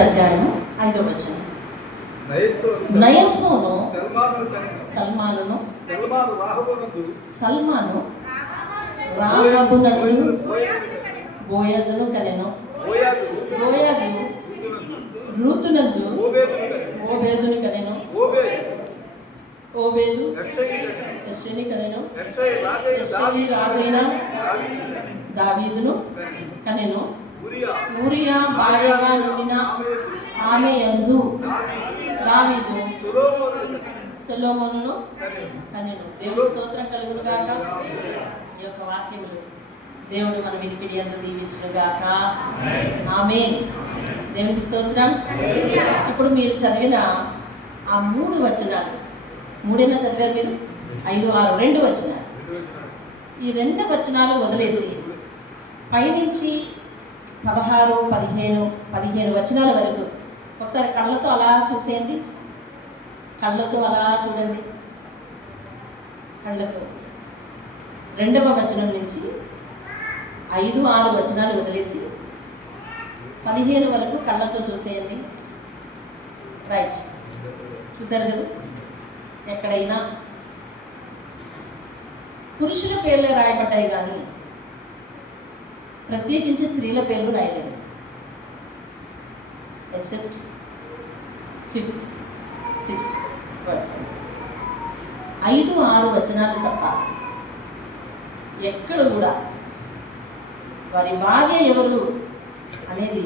అధ్యాయము 5వ వచనం. నయస్సోను సల్మాను రాహబునందు బోయజును కనెను. బోయజు రూతునందు ఓబేదుని కనెను. ఓబేదు యెషయిని కనెను. యెషయి రాజైన దావీదును కనెను. ఊరియా భార్యగా నుండిన ఆమె యందు దావీదు సొలొమోనును కనెను. దేవుని స్తోత్రం కలుగును గాక. ఈ యొక్క వాక్యములు దేవుడు మన వినికిడి యందు దీవించును గాక. ఆమేన్. దేవుని స్తోత్రం. ఇప్పుడు మీరు చదివిన ఆ 3 వచనాలు, 3 చదివారు మీరు, 5, 6, 2 వచనాలు. ఈ 2 వచనాలు వదిలేసి పైనుంచి 16, 15 వచనాల వరకు ఒకసారి కళ్ళతో అలా చూసేయండి. కళ్ళతో అలా చూడండి. కళ్ళతో 2వ వచనం నుంచి 5, 6 వచనాలు వదిలేసి 15 వరకు కళ్ళతో చూసేయండి. రైట్, చూసారు కదా? ఎక్కడైనా పురుషుల పేర్లే రాయబడ్డాయి కానీ ప్రత్యేకించి స్త్రీల పేర్లు రాయలేదు. Except 5th, 6th words. 5, 6 వచనాలు తప్ప ఎక్కడ కూడా వారి భార్య ఎవరు అనేది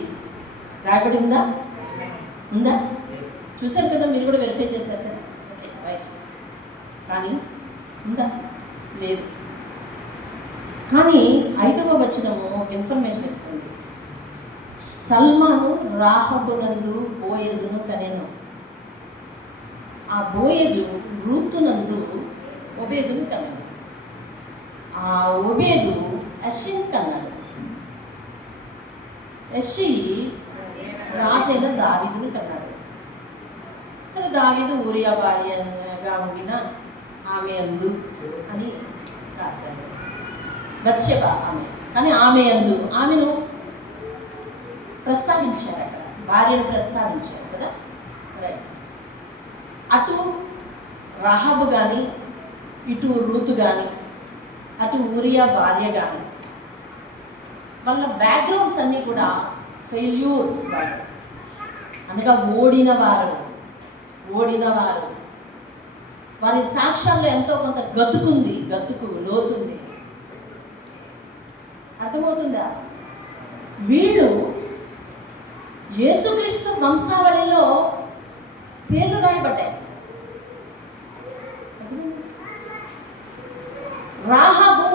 రాయబడి ఉందా? చూశారు కదా, మీరు కూడా వెరిఫై చేశారు కదా. Okay, right. కానీ ఉందా? లేదు. కానీ 5వ వచనము ఒక ఇన్ఫర్మేషన్ ఇస్తుంది. సల్మాను రాహబునందు బోయజును కనెను. ఆ బోయజు రూతునందు ఓబేదును కనెను. ఆ ఓబేదు యెషయిని కన్నాడు. యెషయి రాజైన దావీదును కన్నాడు. సరే, దావీదు ఊరియా భార్యగా ఉండిన ఆమె యందు అని రాశాడు. బత్షెబ ఆమె, కానీ ఆమె యందు ఆమెను ప్రస్తావించారు. అక్కడ భార్యను ప్రస్తావించారు కదా. రైట్. అటు రాహబు కానీ, ఇటు రూతు కానీ, అటు ఊరియా భార్య కానీ, వాళ్ళ బ్యాక్గ్రౌండ్స్ అన్నీ కూడా ఫెయిల్యూర్స్. వాళ్ళు అనగా ఓడినవారు. వారి సాక్ష్యాల్లో ఎంతో కొంత గతుకు లోతుంది. అర్థమవుతుందా? వీళ్ళు యేసుక్రీస్తు వంశావళిలో పేర్లు రాయబడ్డాయి. రాహబు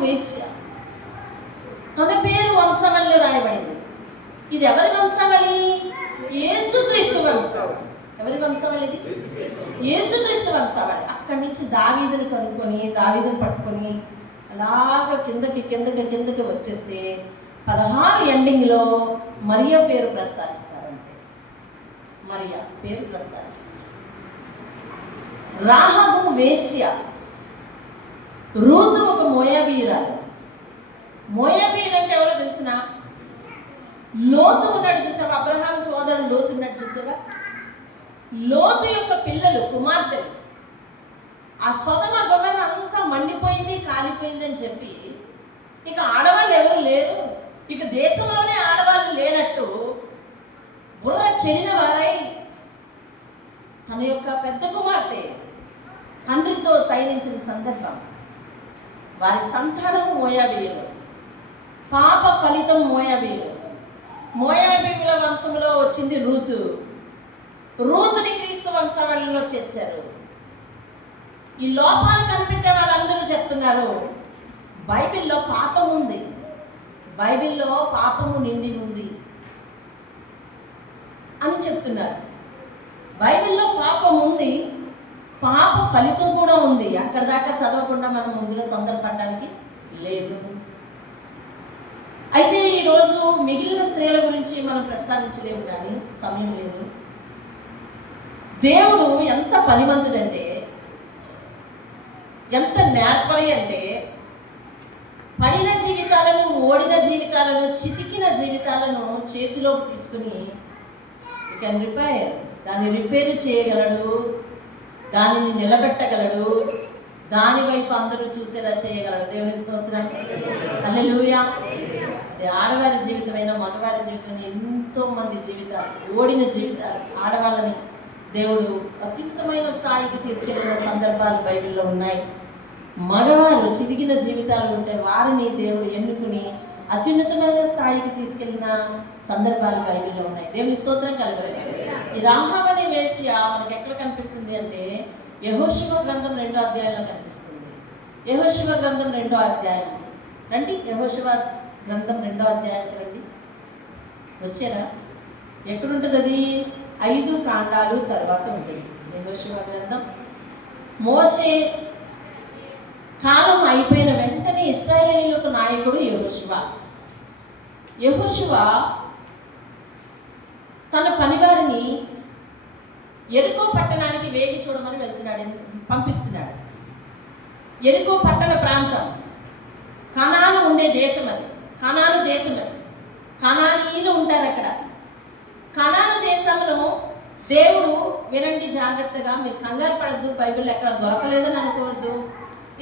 వేశ్య, తన పేరు వంశావళిలో రాయబడింది. ఇది ఎవరి వంశావళి? యేసుక్రీస్తు వంశావళి. ఎవరి వంశావళి ఇది? యేసుక్రీస్తు వంశావళి. అక్కడి నుంచి దావీదుని పట్టుకొని అలాగ కిందకి వచ్చేస్తే 16 ఎండింగ్లో మరియా పేరు ప్రస్తావిస్తారు. అంతే, మరియా పేరు ప్రస్తావిస్తారు. రాహబు వేశ్య, రూతు ఒక మోయాబీయురాలు. మోయాబీయులు అంటే ఎవరో తెలిసిన? లోతు ఉన్నాడు చూసావా? అబ్రహాము సోదరుడు లోతు ఉన్నాడు చూసావా? లోతు యొక్క పిల్లలు, కుమార్తెలు. ఆ సొదమ గొమొర్రా అంతా మండిపోయింది, కాలిపోయింది అని చెప్పి ఇక ఆడవాళ్ళు ఎవరు లేరు, ఇక దేశంలోనే ఆడవాళ్ళు లేనట్టు బుర్ర చెడిన వారై తన యొక్క పెద్ద కుమార్తె తండ్రితో సైనించిన సందర్భం. వారి సంతానం మోయాబీయులు, పాప ఫలితం మోయాబీయులు. మోయాబీయుల వంశంలో వచ్చింది రూతుని క్రీస్తు వంశావళిలో చేర్చారు. ఈ లోపాలు కనిపెట్టే వాళ్ళందరూ చెప్తున్నారు బైబిల్లో పాపం ఉంది, బైబిల్లో పాపము నిండి ఉంది అని చెప్తున్నారు. బైబిల్లో పాపం ఉంది, పాప ఫలితం కూడా ఉంది. అక్కడ దాకా చదవకుండా మనం ముందుగా తొందరపడడానికి లేదు. అయితే ఈరోజు మిగిలిన స్త్రీల గురించి మనం ప్రస్తావించలేము, కానీ సమయం లేదు. దేవుడు ఎంత పనివంతుడంటే, ఎంత నేర్పరి అంటే పడిన జీవితాలను, ఓడిన జీవితాలను, చితికిన జీవితాలను చేతిలోకి తీసుకుని కెన్ రిపేర్, దాన్ని రిపేర్ చేయగలడు, దానిని నిలబెట్టగలడు, దాని వైపు అందరూ చూసేలా చేయగలడు. దేవుని స్తోత్రం. హల్లెలూయా. అది ఆడవారి జీవితమైన మగవారి జీవితమైన ఎంతో మంది జీవితాలు, ఓడిన జీవితాలు, ఆడవాళ్ళని దేవుడు అత్యుత్తమైన స్థాయికి తీసుకెళ్లిన సందర్భాలు బైబిల్లో ఉన్నాయి. మగవారు చిరిగిన జీవితాలు ఉంటే వారిని దేవుడు ఎన్నుకుని అత్యున్నతమైన స్థాయికి తీసుకెళ్లిన సందర్భాలు బైబిల్లో ఉన్నాయి. దేవుని స్తోత్రం కలగలేదు. ఈ రాహాబు అనే వేశ్య మనకి ఎక్కడ కనిపిస్తుంది అంటే యెహోషువ గ్రంథం 2వ అధ్యాయంలో కనిపిస్తుంది. యెహోషువ గ్రంథం 2వ అధ్యాయం రండి. యెహోషువ గ్రంథం 2వ అధ్యాయానికి రండి. వచ్చారా? ఎక్కడుంటుంది అది? 5 కాండాలు తర్వాత ఉంటుంది యెహోషువ గ్రంథం. మోషే కాలం అయిపోయిన వెంటనే ఇశ్రాయేలీయులకు నాయకుడు యెహోషువ. యెహోషువ తన పనివారిని యెరికో పట్టణానికి వేగి చూడమని వెళ్తున్నాడు, పంపిస్తున్నాడు. యెరికో పట్టణ ప్రాంతం కనాను ఉండే దేశం అది, కనాను దేశం అది. కనానీయులు ఉంటారు అక్కడ. కనాను దేశంలో దేవుడు, వినండి జాగ్రత్తగా, మీరు కంగారు పడద్దు, బైబిల్ ఎక్కడ దొరకలేదని అనుకోవద్దు.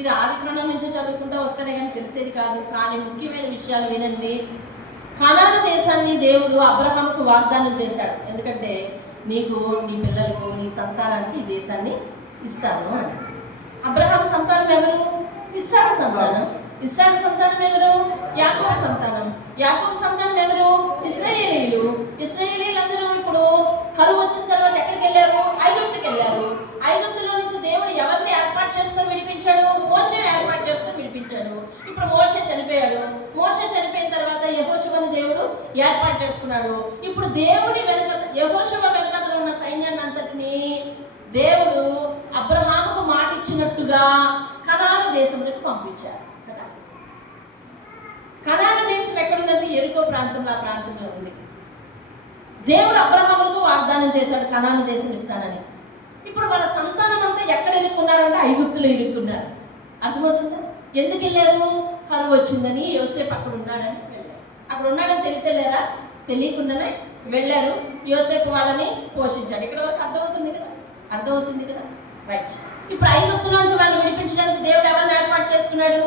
ఇది ఆదికాండం నుంచి చదువుకుంటూ వస్తేనే కానీ తెలిసేది కాదు. కానీ ముఖ్యమైన విషయాలు వినండి. కనాను దేశాన్ని దేవుడు అబ్రహాముకు వాగ్దానం చేశాడు. ఎందుకంటే నీకు, నీ పిల్లలకు, నీ సంతానానికి ఈ దేశాన్ని ఇస్తాను అని. అబ్రహాం సంతానం ఎవరు? ఇస్సాకు సంతానం. ఇస్సాకు సంతానం ఎవరు? యాకోబు సంతానం. యాకోబు సంతానం ఎవరు? ఇశ్రాయేలీయులు. ఇశ్రాయేలీయులందరూ ఇప్పుడు కరువు వచ్చిన తర్వాత ఎక్కడికి వెళ్ళారు? ఐగుప్తుకి వెళ్ళారు. ఐగుప్తులో నుంచి దేవుడు ఎవరిని ఏర్పాటు చేసుకొని విడిపించాడు? మోషేని ఏర్పాటు చేసుకొని విడిపించాడు. ఇప్పుడు మోషే చనిపోయాడు. మోషే చనిపోయిన తర్వాత యెహోషువని దేవుడు ఏర్పాటు చేసుకున్నాడు. ఇప్పుడు దేవుని వెనక, యెహోషువ వెనకలో ఉన్న సైన్యాన్ని అంతటిని దేవుడు అబ్రహాముకు మాట ఇచ్చినట్టుగా కనాను దేశంలోకి పంపించారు కదా. కనాను దేశం ఎక్కడుందంటే యెరికో ప్రాంతంలో, ఆ ప్రాంతంలో ఉంది. దేవుడు అబ్రహాముకు వాగ్దానం చేశాడు కనాను దేశం ఇస్తానని. ఇప్పుడు వాళ్ళ సంతానం అంతా ఎక్కడ ఇరుక్కున్నారంటే ఐగుప్తులో ఇరుక్కున్నారు. అర్థమవుతుందా? ఎందుకు వెళ్ళారు? కరువు వచ్చిందని, యోసేపు అక్కడ ఉన్నాడని వెళ్ళారు. అక్కడ ఉన్నాడని తెలిసేలేరా? తెలియకుండానే వెళ్ళారు. యోసేపు వాళ్ళని పోషించాడు. ఇక్కడ వరకు అర్థమవుతుంది కదా? అర్థమవుతుంది కదా? రైట్. ఇప్పుడు ఐగుప్తులోంచి వాళ్ళని విడిపించడానికి దేవుడు ఎవరిని ఏర్పాటు చేసుకున్నాడు?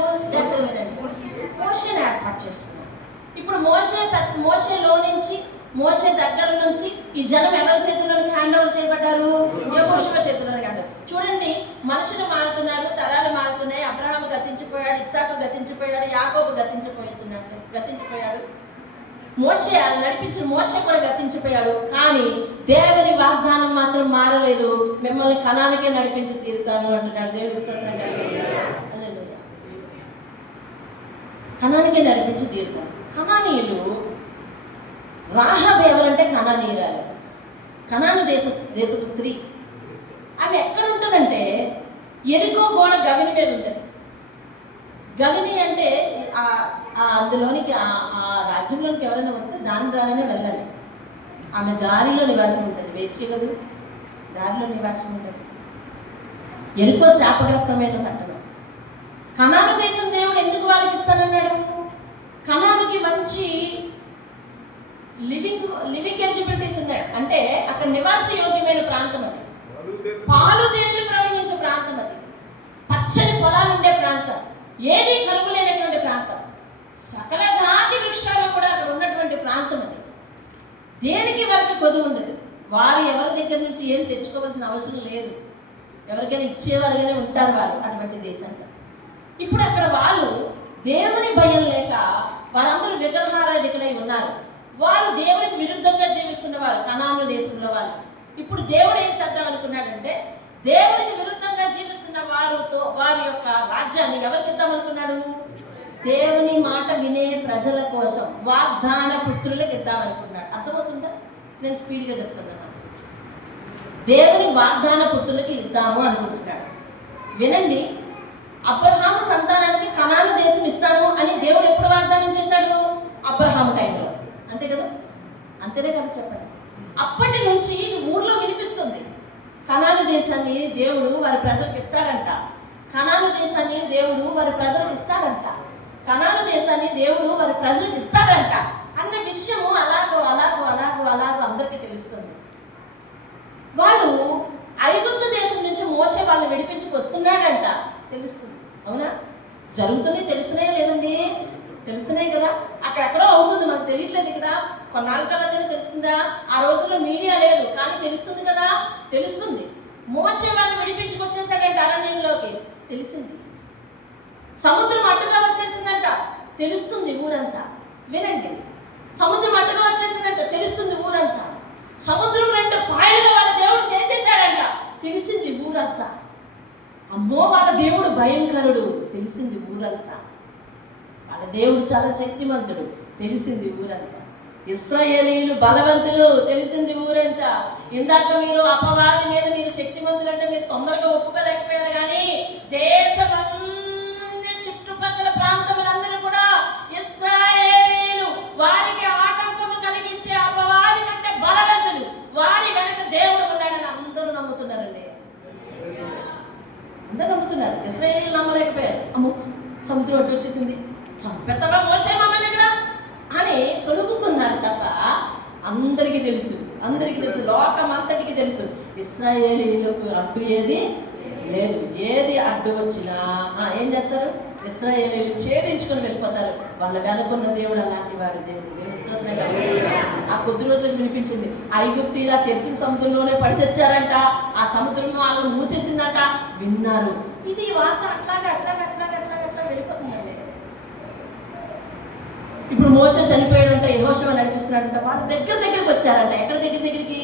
మోషేని ఏర్పాటు చేసుకున్నాడు. ఇప్పుడు మోషేలో నుంచి, మోషే దగ్గర నుంచి ఈ జనం ఎవరి చేతుల్లోకి హ్యాండ్ ఓవర్ చేయబడ్డారు? యెహోషువ చేతుల్లోకి హ్యాండ్ ఓవర్. చూడండి, మనుషులు మారుతున్నారు, తరాలు మారుతున్నాయి. అబ్రహాము గతించిపోయాడు, ఇస్సాకు గతించిపోయాడు, యాకోబు గతించిపోయాడు. మోషే నడిపించిన మోషే కూడా గతించిపోయాడు. కానీ దేవుని వాగ్దానం మాత్రం మారలేదు. మిమ్మల్ని కనానికే నడిపించి తీరుతాను అంటున్నాడు. దేవుని స్తోత్రం కలుగుగాక. కనానికే నడిపించి తీరుతాను. కనానీయులు, రాహాబు ఎవరంటే కనానీయురాలు, కనాను దేశపు స్త్రీ. ఆమె ఎక్కడ ఉంటుందంటే యెరికో గోడ గవిని మీద ఉంటుంది. గవిని అంటే అందులోనికి, ఆ రాజ్యంలోనికి ఎవరైనా వస్తే దాని ద్వారానే వెళ్ళాలి. ఆమె దారిలో నివాసం ఉంటుంది. వేశ్య కదా, దారిలో నివాసం ఉంటుంది. యెరికో శాపగ్రస్తమైన పట్టణం. కనాను దేశం దేవుడు ఎందుకు వాళ్ళకి ఇస్తానన్నాడు? కనానుకి మంచి లివింగ్ ఎలిజిబిలిటీస్ ఉన్నాయి. అంటే అక్కడ నివాస యోగ్యమైన ప్రాంతం అది. పాలు తేనెలు ప్రవహించే ప్రాంతం అది. పచ్చని పొలాలు ఉండే ప్రాంతం. ఏది కరువు లేనటువంటి ప్రాంతం. సకల జాతి వృక్షాలు కూడా అక్కడ ఉన్నటువంటి ప్రాంతం అది. దేనికి వారికి కొదువు ఉండదు. వారు ఎవరి దగ్గర నుంచి ఏం తెచ్చుకోవాల్సిన అవసరం లేదు. ఎవరికైనా ఇచ్చేవారుగానే ఉంటారు వాళ్ళు అటువంటి దేశంలో. ఇప్పుడు అక్కడ వాళ్ళు దేవుని భయం లేక వారందరూ విగ్రహారాధికులై ఉన్నారు. వారు దేవునికి విరుద్ధంగా జీవిస్తున్న వారు కనాను దేశంలో వాళ్ళు. ఇప్పుడు దేవుడు ఏం చేద్దాం అనుకున్నాడంటే, దేవునికి విరుద్ధంగా జీవిస్తున్న వారి యొక్క రాజ్యాన్ని ఎవరికి ఇద్దాం అనుకున్నాడు? దేవుని మాట వినే ప్రజల కోసం, వాగ్దాన పుత్రులకు ఇద్దాం అనుకున్నాడు. అర్థమవుతుందా? నేను స్పీడ్గా చెప్తున్నాను. దేవుని వాగ్దాన పుత్రులకి ఇద్దాము అనుకుంటున్నాడు. వినండి, అబ్రహాము సంతానానికి కనాను దేశం ఇస్తాను అని దేవుడు ఎప్పుడు వాగ్దానం చేశాడు? అబ్రహాము టైంలో. అంతే కదా? అంతేనే కదా? చెప్పండి. అప్పటి నుంచి ఊర్లో వినిపిస్తుంది, కనాను దేశాన్ని దేవుడు వారి ప్రజలకు ఇస్తాడంట. కనాను దేశాన్ని దేవుడు వారి ప్రజలకు ఇస్తాడంట. కనాను దేశాన్ని దేవుడు వారి ప్రజలకు ఇస్తాడంట అన్న విషయము అలాగో అలాగో అలాగో అలాగో అందరికీ తెలుస్తుంది. వాళ్ళు ఐగుప్తు దేశం నుంచి మోసే వాళ్ళని విడిపించుకొస్తున్నాడంట తెలుస్తుంది. అవునా? జరుగుతుంది, తెలుస్తున్నాయా లేదండి? తెలుస్తున్నాయి కదా. అక్కడెక్కడో అవుతుంది, మనకు తెలియట్లేదు. ఇక్కడ కొన్నాళ్ళ తర్వాతనే తెలుస్తుందా? ఆ రోజుల్లో మీడియా లేదు, కానీ తెలుస్తుంది కదా. తెలుస్తుంది. మోసే వాళ్ళని విడిపించుకొచ్చేసాడంట అరణ్యంలోకి, తెలిసింది. సముద్రం అడ్డుగా వచ్చేసిందంట, తెలుస్తుంది ఊరంతా. వినండి, సముద్రం అడ్డుగా వచ్చేసిందంట, తెలుస్తుంది ఊరంతా. సముద్రం 2 పాయలుగా వాళ్ళ దేవుడు చేసేసాడంట, తెలిసింది ఊరంతా. అమ్మో, వాళ్ళ దేవుడు భయంకరుడు, తెలిసింది ఊరంతా. వాళ్ళ దేవుడు చాలా శక్తిమంతుడు, తెలిసింది ఊరంతా. ఇశ్రాయేలీయులు బలవంతులు, తెలిసింది ఊరంతా. ఇందాక మీరు అపవాది మీద మీరు శక్తిమంతులు అంటే మీరు తొందరగా ఒప్పుకోలేకపోయారు, కానీ దేశమంతా చుట్టుపక్కల ప్రాంతములందరూ కూడా ఇశ్రాయేలీయులు వారికి ఆటంకము కలిగించే అపవాది కంటే బలవంతులు, వారి వెనక దేవుడు ఉన్నాడని అందరూ నమ్ముతున్నారండి. అందరూ నమ్ముతున్నారు. ఇశ్రాయేలీయులు నమ్మలేకపోయారు. అమ్మో, సముద్రం అడ్డు వచ్చేసింది, చంపెత్తగా మోసే మమ్మల్ని ఇక్కడ అని సొలుపుకున్నారు తప్ప అందరికీ తెలుసు, లోకం అంతటికి తెలుసు ఇశ్రాయేలీయులకు అడ్డు ఏది లేదు. ఏది అడ్డు వచ్చినా ఏం చేస్తారు? ఇశ్రాయేలీయులు ఛేదించుకొని వెళ్ళిపోతారు. వాళ్ళ వెనుకున్న దేవుడు అలాంటి వాడు. దేవుడు స్తోత్రం. ఆ కొద్ది రోజులు వినిపించింది, ఐగుప్తీలా తెరిచిన సముద్రంలోనే పడి చచ్చారంట, ఆ సముద్రం వాళ్ళని మూసేసిందంట, విన్నారు. ఇది వార్త అట్లాగా వెళ్ళిపోతుందండి. ఇప్పుడు మోషే చనిపోయాడంట, యెహోషువ నడిపిస్తున్నాడంట. వాళ్ళు దగ్గరికి వచ్చారంట. ఎక్కడ దగ్గరికి?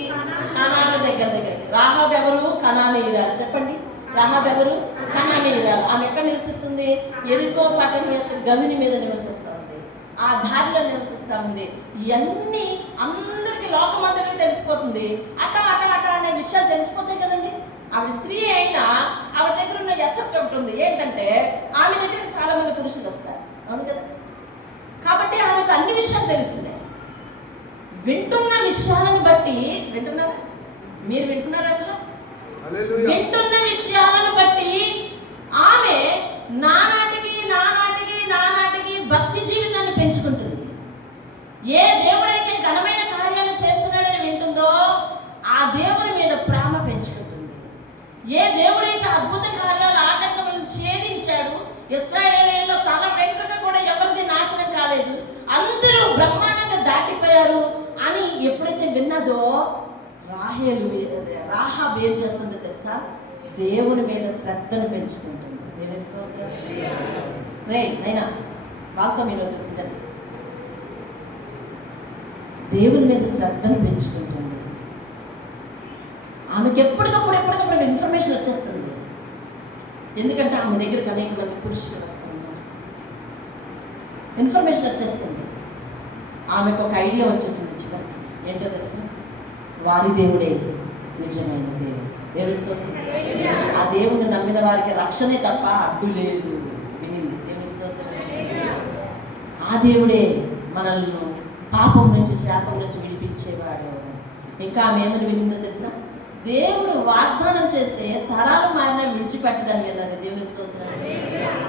కనాను దగ్గరికి. రాహాబు ఎవరు? కనానీయురాలు. చెప్పండి, రాహాబు ఎవరు? కనానీయురాలు. ఆమె ఎక్కడ నివసిస్తుంది? యెరికో పట్టణం యొక్క గవిని మీద నివసిస్తూ ఉంది, ఆ దారిలో నివసిస్తూ ఉంది. ఇవన్నీ అందరికీ లోకమందరికీ తెలిసిపోతుంది. అట్ట అనే విషయాలు తెలిసిపోతాయి కదండి. ఆవిడ స్త్రీ అయినా ఆవిడ దగ్గర ఉన్న ఎసెప్ట్ ఒకటి ఉంది. ఏంటంటే ఆమె దగ్గరికి చాలా మంది పురుషులు వస్తారు, అవును కదా. కాబట్టి ఆమెకు అన్ని విషయాలు తెలుస్తున్నాయి. వింటున్న విషయాలను బట్టి, వింటున్నారా మీరు? వింటున్నారా అసలు? వింటున్న విషయాలను బట్టి ఆమె నానాటికి భక్తి జీవితాన్ని పెంచుకుంటుంది. ఏ దేవుడైతే ఘనమైన కార్యాలు చేస్తున్నాడని వింటుందో ఆ దేవుని మీద ప్రేమ పెంచుకుంటుంది. ఏ దేవుడైతే అద్భుత కార్యాలు ఆటంకములను ఛేదించాడు, ఇశ్రాయేలీయుల్లో తల వెంట్రుక కూడా ఎవరిది నాశనం కాలేదు, అందరూ బ్రహ్మాండంగా దాటిపోయారు అని ఎప్పుడైతే విన్నదో రాహాబు ఏం చేస్తుందో తెలుసా? దేవుని మీద శ్రద్ధను పెంచుకుంటుంది. నైనా వాళ్ళతో మీరు వద్దుకుంటారు. దేవుని మీద శ్రద్ధను పెంచుకుంటుంది. ఆమెకి ఎప్పటికప్పుడు ఇన్ఫర్మేషన్ వచ్చేస్తుంది. ఎందుకంటే ఆమె దగ్గరికి అనేక మంది పురుషులు వస్తున్నారు. ఇన్ఫర్మేషన్ వచ్చేస్తుంది. ఆమెకు ఒక ఐడియా వచ్చేసింది చివరికి. ఏంటో తెలుసా? వారి దేవుడే నిజమైన దేవుడు. దేవుడి స్తోత్రం. ఆ దేవుని నమ్మిన వారికి రక్షణే తప్ప అడ్డు లేదు. వినింది. దేవుడి స్తోత్రం. ఆ దేవుడే మనల్ని పాపం నుంచి, శాపం నుంచి విడిపించేవాడు. ఇంకా ఆమె ఏమని వినిందో తెలుసా? దేవుడు వాగ్దానం చేస్తే తరాలు మారిన విడిచిపెట్టడానికి వెళ్ళారు. దేవుని స్తోత్రం.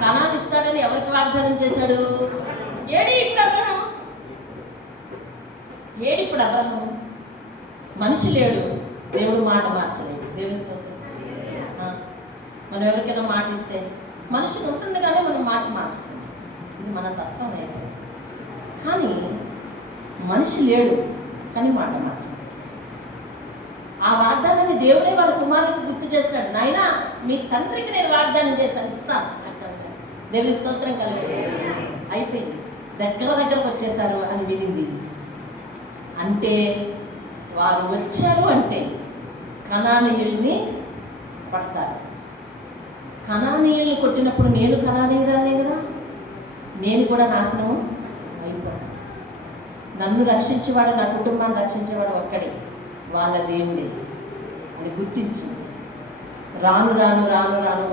కనాను ఇస్తాడని ఎవరికి వాగ్దానం చేశాడు? ఏడి ఇప్పుడు అబ్రహాము. మనిషి లేడు, దేవుడు మాట మార్చలేదు. దేవుని స్తోత్రం. మనం ఎవరికైనా మాట ఇస్తే మనిషి ఉంటుంది, కానీ మనం మాట మారుస్తాం. ఇది మన తత్వం. కానీ మనిషి లేడు, కానీ మాట మార్చాలి. ఆ వాగ్దానాన్ని దేవుడే వాళ్ళ కుమారులకు గుర్తు చేస్తున్నాడు. నాయనా, మీ తండ్రికి నేను వాగ్దానం చేశాను, ఇస్తాను అంటాడు. దేవుని స్తోత్రం కలిగి అయిపోయింది. దగ్గరకు వచ్చేసారు అని వినింది. అంటే వారు వచ్చారు అంటే కనానీయుల్ని పడతారు. కనానీయుల్ని కొట్టినప్పుడు నేను కనానీయురాలే కదా, నేను కూడా నాశనం అయిపోతాను. నన్ను రక్షించేవాడు, నా కుటుంబాన్ని రక్షించేవాడు ఒక్కడే, వాళ్ళ దేవుడే అని గుర్తించింది. రాను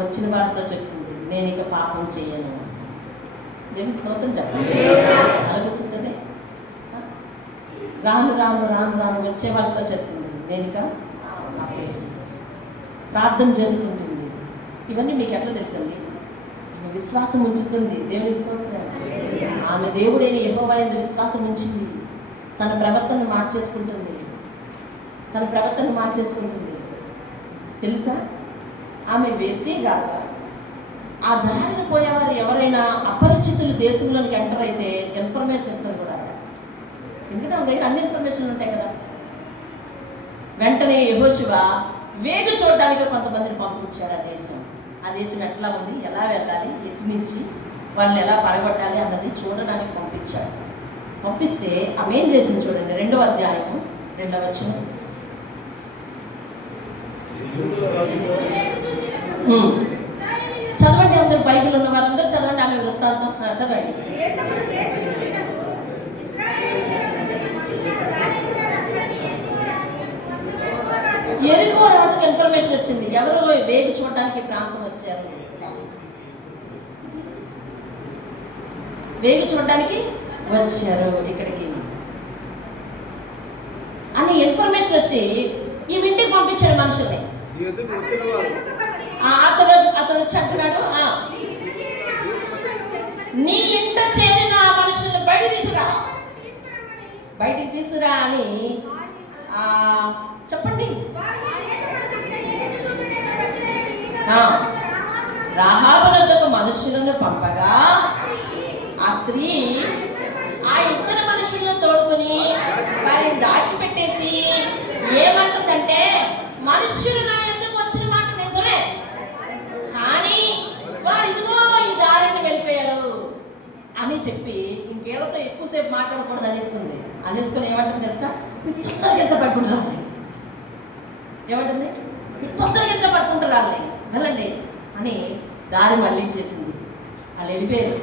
వచ్చిన వారితో చెప్తుంది, నేను ఇక పాపం చేయను. దేవుని స్తోత్రం చెప్పండి. అలాగే రాను వచ్చే వాళ్ళతో చెప్తుంది, నేను ఇక పాపం చేయను. ప్రార్థన చేసుకుంటుంది. ఇవన్నీ మీకు ఎట్లా తెలుసండి? విశ్వాసం ఉంచుతుంది. దేవుని స్తోత్రం. ఆమె దేవుడైన యెహోవా యందు విశ్వాసం ఉంచింది. తన ప్రవర్తనను మార్చేసుకుంటుంది. తెలుసా? ఆమె వేసేగాక ఆ దారిన పోయేవారు ఎవరైనా అపరిచితులు దేశంలోనికి ఎంటర్ అయితే ఇన్ఫర్మేషన్ ఇస్తారు కూడా. ఎందుకంటే ఆమె దగ్గర అన్ని ఇన్ఫర్మేషన్లు ఉంటాయి కదా. వెంటనే యెహోషువ వేగు చూడడానికి కొంతమందిని పంపించాడు. ఆ దేశం ఎట్లా ఉంది, ఎలా వెళ్ళాలి, ఎటు నుంచి వాళ్ళని ఎలా పడగొట్టాలి అన్నది చూడడానికి పంపిస్తే ఆమె ఏం చేసింది చూడండి. 2వ అధ్యాయము 2వ వచనం. చదవండి అందరూ, బైబిల్ ఉన్న వారందరూ చదవండి. ఆమె వృత్తాంతం చదవండి. ఎరికో రాజుకి ఇన్ఫర్మేషన్ వచ్చింది. ఎవరు వేగు చూడడానికి ప్రాంతం వచ్చారు, వేగు చూడడానికి వచ్చారు ఇక్కడికి అని ఇన్ఫర్మేషన్ వచ్చి ఈ ఇంటికి పంపించాడు మనుషుల్ని. అతడు వచ్చి అంటున్నాడు, నీ ఇంట చేరిన ఆ మనుషుల్ని బయటికి తీసురా అని చెప్పండి. రాహాబు వద్దకు మనుషులను పంపగా ఆ స్త్రీ ఆ ఇద్దరు మనుషులను తోడుకొని వారిని దాచిపెట్టేసి ఏమంటుందంటే, మనుష్యులు నా ఎందుకు వచ్చిన మాట నిజమే, కానీ వారు ఇదిగో ఈ దారిని వెళ్ళిపోయారు అని చెప్పి ఇంకేళ్లతో ఎక్కువసేపు మాట్లాడకూడదు అనేసుకుని ఏమంటుంది తెలుసా? మీరు తొందరగా ఎంత పట్టుకుంటారు, ఏమంటుంది? మీరు తొందరగా ఎంత పట్టుకుంటారు వాళ్ళని, వెళ్ళండి అని దారి మళ్ళించేసింది. వాళ్ళు వెళ్ళిపోయారు.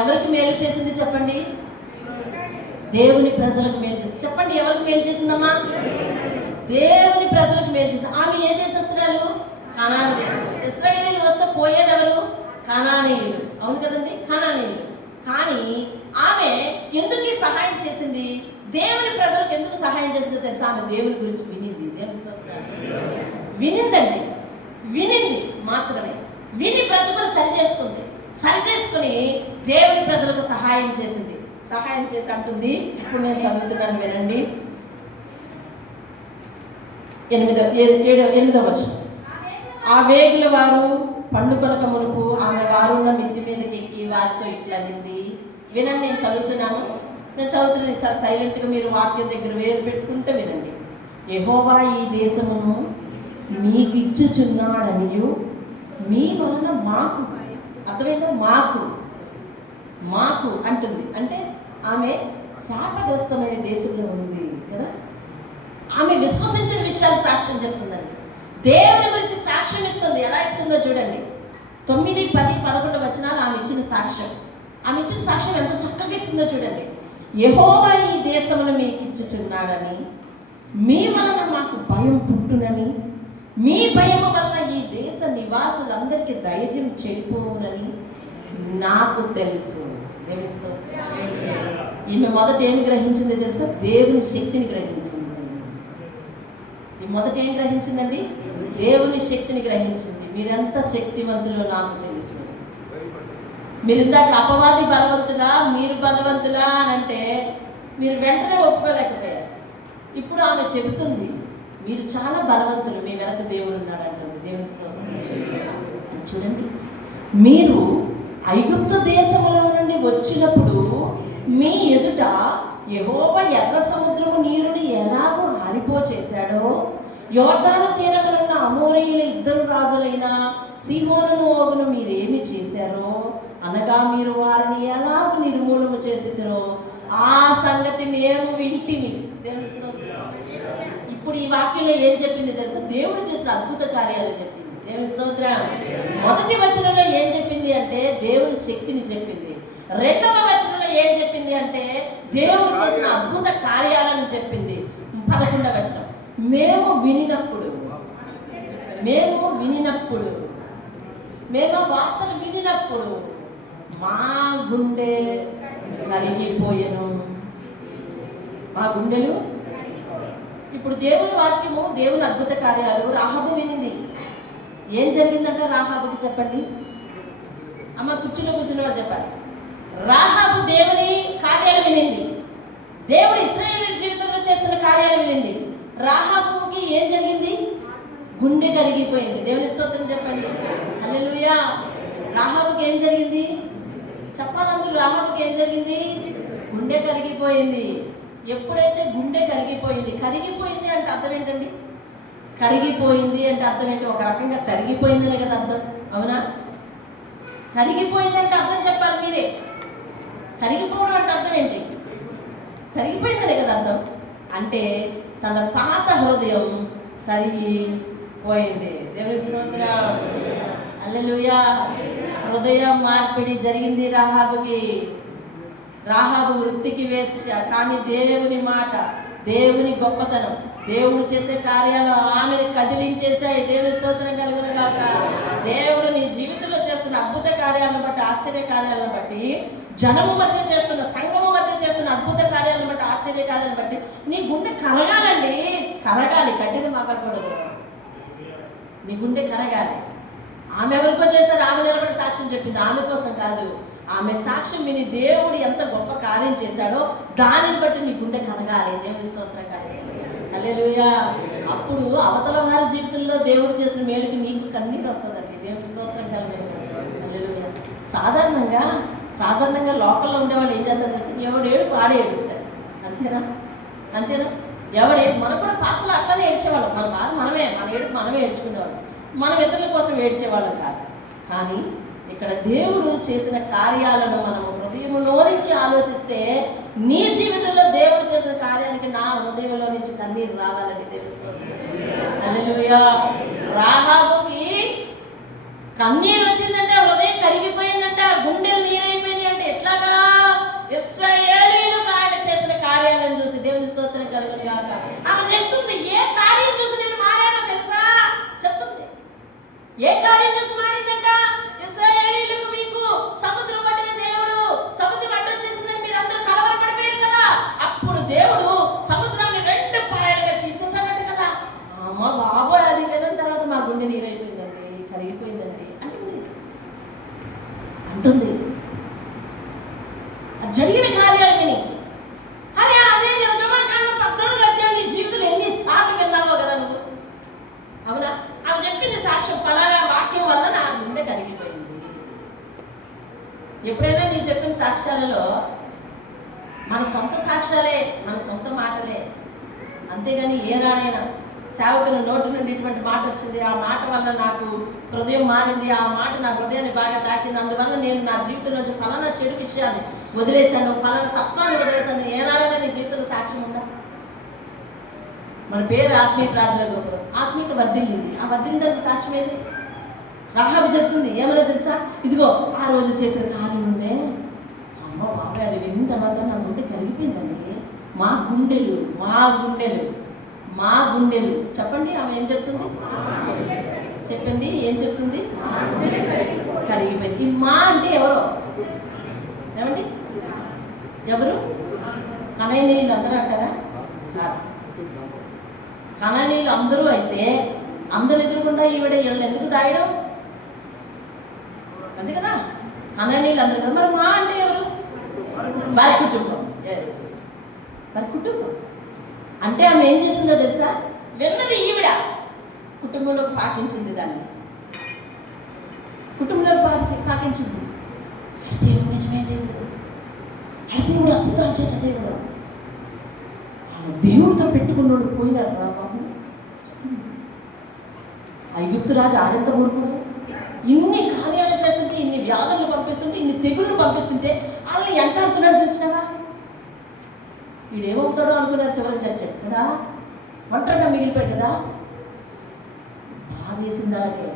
ఎవరికి మేలు చేసింది చెప్పండి? దేవుని ప్రజలకు మేలు చేసింది. చెప్పండి, ఎవరికి మేలు చేసిందమ్మా? దేవుని ప్రజలకు మేలు చేసింది. ఆమె ఏ దేశస్తురాలు? కనాను దేశస్తులు. ఇశ్రాయేలీయులు వస్తే పోయేది ఎవరు? కనానీయులు. అవును కదండి, కనానీయులు. కానీ ఆమె ఎందుకు ఈ సహాయం చేసింది? దేవుని ప్రజలకు ఎందుకు సహాయం చేసిందో తెలుసా? ఆమె దేవుని గురించి వినింది. వినిందండి, వినింది మాత్రమే. విని బ్రతుకులు సరిచేసుకుని దేవుని ప్రజలకు సహాయం చేసింది. సహాయం చేసి అంటుంది, ఇప్పుడు నేను చదువుతున్నాను వినండి. 8వ వచనం. ఆ వేగుల వారు పండుగలకు మునుపు ఆమె వారున్న మిద్ది మీదకి ఎక్కి వారితో ఇట్లా నింది. వినండి, నేను చదువుతున్నాను సార్. సైలెంట్గా మీరు వాక్యం దగ్గర వేలు పెట్టుకుంటే వినండి. యెహోవా ఈ దేశమును మీకిచ్చుచున్నాడనియు మీ వలన మాకు, అర్థమైందా? మాకు అంటుంది. అంటే ఆమె శాపగ్రస్తమైన దేశంలో ఉంది కదా. ఆమె విశ్వసించిన విషయాలు సాక్ష్యం చెప్తుందండి. దేవుని గురించి సాక్ష్యం ఇస్తుంది. ఎలా ఇస్తుందో చూడండి. 9, 10, 11 వచనాలు ఆమె ఇచ్చిన సాక్ష్యం. ఎంత చక్కగా ఇస్తుందో చూడండి. యెహోవా ఈ దేశమును మీకు ఇచ్చుచున్నాడని, మీ వలన మాకు భయం పుట్టునని, మీ భయము వలన ఈ దేశ నివాసులందరికీ ధైర్యం చెడిపోవునని నాకు తెలుసు. ఈమె మొదట ఏమి గ్రహించింది తెలుసా? దేవుని శక్తిని గ్రహించింది. ఈ మొదట ఏం గ్రహించిందండి? దేవుని శక్తిని గ్రహించింది. మీరెంత శక్తివంతులో నాకు తెలుసు. మీరు ఇందాక అపవాది బలవంతులా, మీరు బలవంతులా అని అంటే మీరు వెంటనే ఒప్పుకోలేకపోయారు. ఇప్పుడు ఆమె చెబుతుంది, మీరు చాలా బలవంతులు, మీ వెనక దేవుడు ఉన్నాడు అంటుంది. దేవుని స్తోత్రం. చూడండి, మీరు ఐగుప్తు దేశంలో నుండి వచ్చినప్పుడు మీ ఎదుట యెహోవా ఎర్ర సముద్రము నీరుని ఎలాగో ఆరిపోచేశాడో, యోర్దాను తీరమునున్న అమోరీయుల 2 రాజులైన సీహోనును ఓగును మీరేమి చేశారో, అనగా మీరు వారిని ఎలాగో నిర్మూలన చేసిరో ఆ సంగతి మేము వింటిమి. దేవుని స్తోత్రం. ఇప్పుడు ఈ వాక్యంలో ఏం చెప్పింది తెలుసా? దేవుడు చేసిన అద్భుత కార్యాలు చెప్పింది. దేవుని స్తోత్రం. మొదటి వచనంలో ఏం చెప్పింది అంటే దేవుని శక్తిని చెప్పింది. 2వ వచనంలో ఏం చెప్పింది అంటే దేవుడు చేసిన అద్భుత కార్యాలను చెప్పింది. 11వ వచనం, మేము వార్తలు వినినప్పుడు మా గుండె కరిగిపోయెను. మా గుండెలు. ఇప్పుడు దేవుని వాక్యము, దేవుని అద్భుత కార్యాలు రాహాబు వినింది. ఏం జరిగిందంటే రాహాబుకి చెప్పండి అమ్మ, కూర్చున్న వాళ్ళు చెప్పాలి. రాహాబు దేవుని కార్యాలు వినింది, దేవుడు ఇశ్రాయేలు జీవితంలో చేస్తున్న కార్యాలు వినింది. రాహాబుకి ఏం జరిగింది? గుండె కరిగిపోయింది. దేవుని స్తోత్రం చెప్పండి, హల్లెలూయా. రాహాబుకి ఏం జరిగింది చెప్పాలందరూ? రాహాబుకి ఏం జరిగింది? గుండె కరిగిపోయింది. ఎప్పుడైతే గుండె కరిగిపోయింది అంటే అర్థం ఏంటండి? కరిగిపోయింది అంటే అర్థం ఏంటి? ఒక రకంగా తరిగిపోయిందనే కదా అర్థం, అవునా? కరిగిపోయింది అంటే అర్థం చెప్పాలి మీరే. కరిగిపోవడం అంటే అర్థం ఏంటి? కరిగిపోయిందనే కదా అర్థం. అంటే తన పాత హృదయం కరిగిపోయింది. దేవుని స్తోత్రం, హల్లెలూయా. హృదయం మార్పిడి జరిగింది రాహాబుకి. రాహాబు వృత్తికి వేశ్య, కానీ దేవుని మాట, దేవుని గొప్పతనం, దేవుడు చేసే కార్యాలు ఆమెను కదిలించేశాయి. దేవుని స్తోత్రం కలుగును గాక. దేవుడు నీ జీవితంలో చేస్తున్న అద్భుత కార్యాలను బట్టి, ఆశ్చర్య కార్యాలను బట్టి, జనము మధ్య చేస్తున్న, సంఘము మధ్య చేస్తున్న అద్భుత కార్యాలను బట్టి, ఆశ్చర్య కార్యాలను బట్టి నీ గుండె కరగాలండి. కరగాలి, కట్టిన మాకూడదు. నీ గుండె కరగాలి. ఆమె ఎవరికో చేశారు, ఆమె నిలబడి సాక్ష్యం చెప్పింది, ఆమె కోసం కాదు. ఆమె సాక్ష్యం విని దేవుడు ఎంత గొప్ప కార్యం చేశాడో దానిని బట్టి నీ గుండె కరగాలి. దేవుని స్తోత్రం కలగాలి, హల్లెలూయా. అప్పుడు అవతల వారి జీవితంలో దేవుడు చేసిన మేలుకి నీకు కన్నీరు వస్తుందండి. దేవుని స్తోత్రం కలగాలి, హల్లెలూయా. సాధారణంగా లోకల్లో ఉండేవాళ్ళు ఏం చేస్తారు తెలిసి? ఎవడు ఏడు పాడే ఏడుస్తారు, అంతేనా? మనం కూడా పాత్రలు అట్లానే ఏడ్చేవాళ్ళం. మన బాధ మనమే, మన ఏడుపు మనమే ఏడ్చుకునేవాళ్ళం. మనం ఇతరుల కోసం ఏడ్చేవాళ్ళం కాదు. కానీ ఇక్కడ దేవుడు చేసిన కార్యాలను మనం హృదయంలో నుంచి ఆలోచిస్తే, నీ జీవితంలో దేవుడు చేసిన కార్యానికి నా హృదయంలో నుంచి కన్నీరు రావాలని తెలుస్తుంది. హల్లెలూయా. రాహాబుకి కన్నీరు వచ్చిందంటే, హృదయం కరిగిపోయిందంట, గుండెలు నీరైపోయినాయి అంటే ఎట్లాగా? ఇశ్రాయేలీయులకు ఆయన చేసిన కార్యాలను చూసి. దేవుని స్తోత్రం కలుగును గాక. ఆమె చెప్తుంది, ఏ కార్యం చూసి నేను మారానో తెలుసా? చెప్తుంది, ఏ కార్యం చూసి మారిందంట? ఇశ్రాయేలీయులకు మీకు సముద్రం పట్టిన దేవుడు, సముద్రం అడ్డొచ్చేసిందని మీరు అందరూ కలవరపడిపోయారు కదా, అప్పుడు దేవుడు సముద్రాన్ని 2 పాయలుగా చీల్చేశాడంట కదా. అమ్మ బాబోయ్, అది విన్న తర్వాత మా గుండె నీరైపోయిందండి, కరిగిపోయిందండి అంటుంది. జరిగిన కార్యాలు విని. అదే నిర్గమకాండం 14 అధ్యాయం నీ జీవితంలో ఎన్నిసార్లు విన్నావో కదా నువ్వు, అవునా? ఆమె చెప్పింది సాక్ష్యం, పలానా వాక్యం వల్ల నా గుండె కరిగిపోయింది. ఎప్పుడైనా నీవు చెప్పిన సాక్ష్యాలలో మన సొంత సాక్ష్యాలే, మన సొంత మాటలే, అంతేగాని ఏనాడైనా సేవకుని నోటి నుండి ఇటువంటి మాట వచ్చింది, ఆ మాట వల్ల నాకు హృదయం మారింది, ఆ మాట నా హృదయాన్ని బాగా తాకింది, అందువల్ల నేను నా జీవితం నుంచి ఫలానా చెడు విషయాన్ని వదిలేశాను, ఫలానా తత్వాన్ని వదిలేశాను, ఏనాడైనా నీ జీవితంలో సాక్ష్యం ఉందా? మన పేరు ఆత్మీయ ప్రార్థన గోపురం, ఆత్మీయత వర్ధిల్లింది. ఆ వర్ధిల్లిందానికి సాక్ష్యం ఏది? రాహాబు చెప్తుంది, ఏమన్నా తెలుసా? ఇదిగో ఆ రోజు చేసిన కార్యం ఉందే, అమ్మ బాబాయ్, అది విన్న తర్వాత నా గుండె కరిగిపోయిందండి. మా గుండెలు చెప్పండి. ఆమె ఏం చెప్తుంది? చెప్పండి, ఏం చెప్తుంది? కరిగిపోయింది. ఈ మా అంటే ఎవరో? ఏమండి, ఎవరు? కననీయులు అందరూ అంటారా? కాదు. కననీయులు అందరూ అయితే అందరు ఎదురుకుండా ఈవిడ వీళ్ళని ఎందుకు దాయడం? అంతే కదా, కననీయులు అందరు కదా. మరి మా అంటే ఎవరు? వారి కుటుంబం. ఎస్, వారి కుటుంబం. అంటే ఆమె ఏం చేసిందో తెలుసా? విన్నది ఈవిడ కుటుంబంలోకి పాటించింది, దాన్ని కుటుంబంలోకి పాటించింది. దేవుడు నిజమే దేవుడు, దేవుడు అద్భుతాలు చేసే దేవుడు. దేవుడితో పెట్టుకున్నాడు పోయినారు రా బాబు. ఐగుప్తు రాజు ఆడంత మూర్ఖుడు, ఇన్ని కార్యాలు చేస్తుంటే, ఇన్ని వ్యాధులు పంపిస్తుంటే, ఇన్ని తెగుళ్ళు పంపిస్తుంటే వాళ్ళని ఎంటాడుతున్నాడు చూసినావా? వీడేమవుతాడో అనుకున్నారు. చివరికి చచ్చాడు కదా, ఒంటరిగా మిగిలిపోయాడు కదా. బాధ వేసింది అలాగే.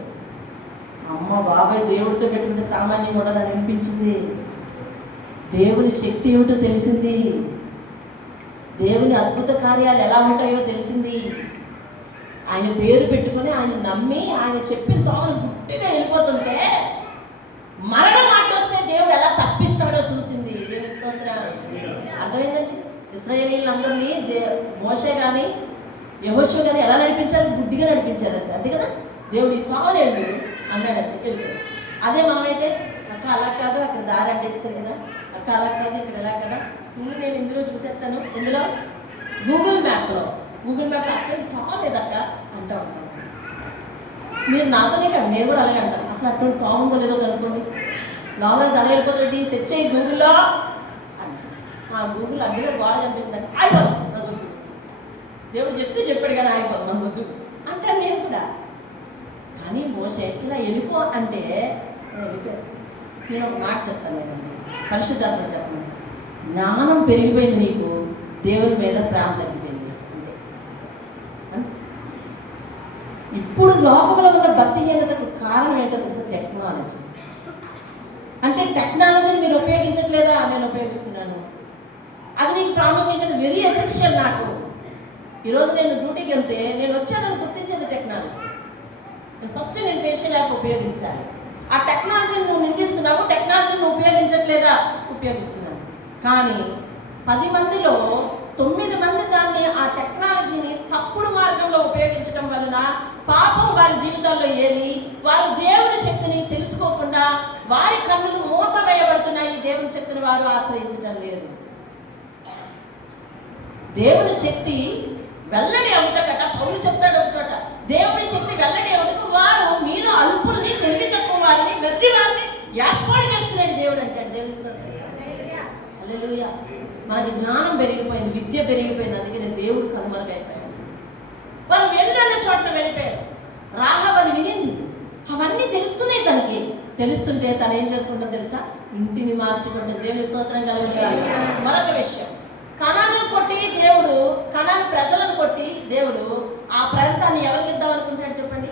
అమ్మ బాబాయ్, దేవుడితో పెట్టుకుంటే సామాన్యం కూడా దాన్ని అనిపించింది. దేవుని శక్తి ఏమిటో తెలిసింది, దేవుని అద్భుత కార్యాలు ఎలా ఉంటాయో తెలిసింది. ఆయన పేరు పెట్టుకుని, ఆయన నమ్మి, ఆయన చెప్పిన తోమను గుట్టిగా వెళ్ళిపోతుంటే మరణం అడ్డొస్తే దేవుడు ఎలా తప్పిస్తాడో చూసింది. దేవుని స్తోత్రం. అర్థమైందండి? ఇశ్రాయేలీయులందరినీ మోషే కానీ యెహోషువ కానీ ఎలా నడిపించారు? గుడ్డిగా నడిపించారు అంతే, అంతే కదా. దేవుడు ఈ తోమలేండు అన్నాడు, అంతే వెళ్ళిపోయాడు. అదే మనమైతే అక్క అలా కాదు, అక్కడ దారి అడ్డేస్తారు కదా, అక్క అలా కాదు, ఇక్కడ ఎలా కదా, ముందు నేను ఇందులో చూసేస్తాను, ఇందులో గూగుల్ మ్యాప్ అక్కడ తోలేదక్క అంటూ ఉంటాను. మీరు నాతోనే కాదు, నేను కూడా అలాగే అంటాను. అసలు అటువంటి తోముందో లేదో కనుక్కోండి. లోపల అలా వెళ్ళిపోతుంది, సెర్చ్ చేయి గూగుల్లో అని. ఆ గూగుల్ అడ్డుగా గోడ కనిపిస్తుంది, అయిపోదాం నా వద్దు, దేవుడు చెప్తే చెప్పాడు కానీ అయిపోదాం మన వద్దు అంటే నేను కూడా. కానీ మోసే ఇలా వెళ్ళిపో అంటే వెళ్ళిపోయారు. నేను ఒక మాట చెప్తాను లేదండి, పరిశుద్ధాత్మ చెప్పండి, జ్ఞానం పెరిగిపోయింది నీకు, దేవుని మీద ప్రేమ తగ్గిపోయింది అంతే. ఇప్పుడు లోకంలో ఉన్న భక్తిహీనతకు కారణం ఏంటో తెలుసా? టెక్నాలజీ. అంటే టెక్నాలజీని మీరు ఉపయోగించట్లేదా? నేను ఉపయోగిస్తున్నాను, అది నీకు ప్రాముఖ్యత, వెరీ ఎసెన్షియల్ నాకు. ఈరోజు నేను డ్యూటీకి వెళ్తే నేను వచ్చానని గుర్తించేది టెక్నాలజీ. ఫస్ట్ నేను ఫేషియల్ యాప్ ఉపయోగించాలి. ఆ టెక్నాలజీని నువ్వు నిందిస్తున్నావు, టెక్నాలజీని నువ్వు ఉపయోగించట్లేదా? ఉపయోగిస్తున్నావు. కానీ 10 మందిలో 9 మంది దాన్ని, ఆ టెక్నాలజీని తప్పుడు మార్గంలో ఉపయోగించడం వలన పాపం వారి జీవితాల్లో ఏలి వారు దేవుని శక్తిని తెలుసుకోకుండా వారి కన్నులు మూత వేయబడుతున్నాయి. దేవుని శక్తిని వారు ఆశ్రయించడం లేదు. దేవుని శక్తి వెల్లడి అవుటకట పౌలు చెప్తాడు ఒక చోట, దేవుని శక్తి వెల్లడి అవుటకు వారు మీరు అల్పుల్ని, తెలివి తక్కువ వారిని, వెర్రి వారిని ఏర్పాటు చేసుకునేది దేవుడు అంటాడు. దేవుని స్తోత్రం. హల్లెలూయా. మనకి జ్ఞానం పెరిగిపోయింది, విద్య పెరిగిపోయింది, అందుకనే దేవుడు కనుమరుగైపోయాడు. వారు వెళ్ళన్న చోట్ల వెళ్ళిపోయారు. రాహాబు అది వినింది, అవన్నీ తెలుస్తున్నాయి తనకి. తెలుస్తుంటే తను ఏం చేసుకుంటుందో తెలుసా? ఇంటిని మార్చుకుంటుంది. దేవుని స్తోత్రం కలుగుగా. మరొక విషయం, కనాను కొట్టి దేవుడు, కనాను ప్రజలను కొట్టి దేవుడు ఆ ప్రాంతాన్ని ఎవరికి ఇద్దాం అనుకుంటాడు చెప్పండి?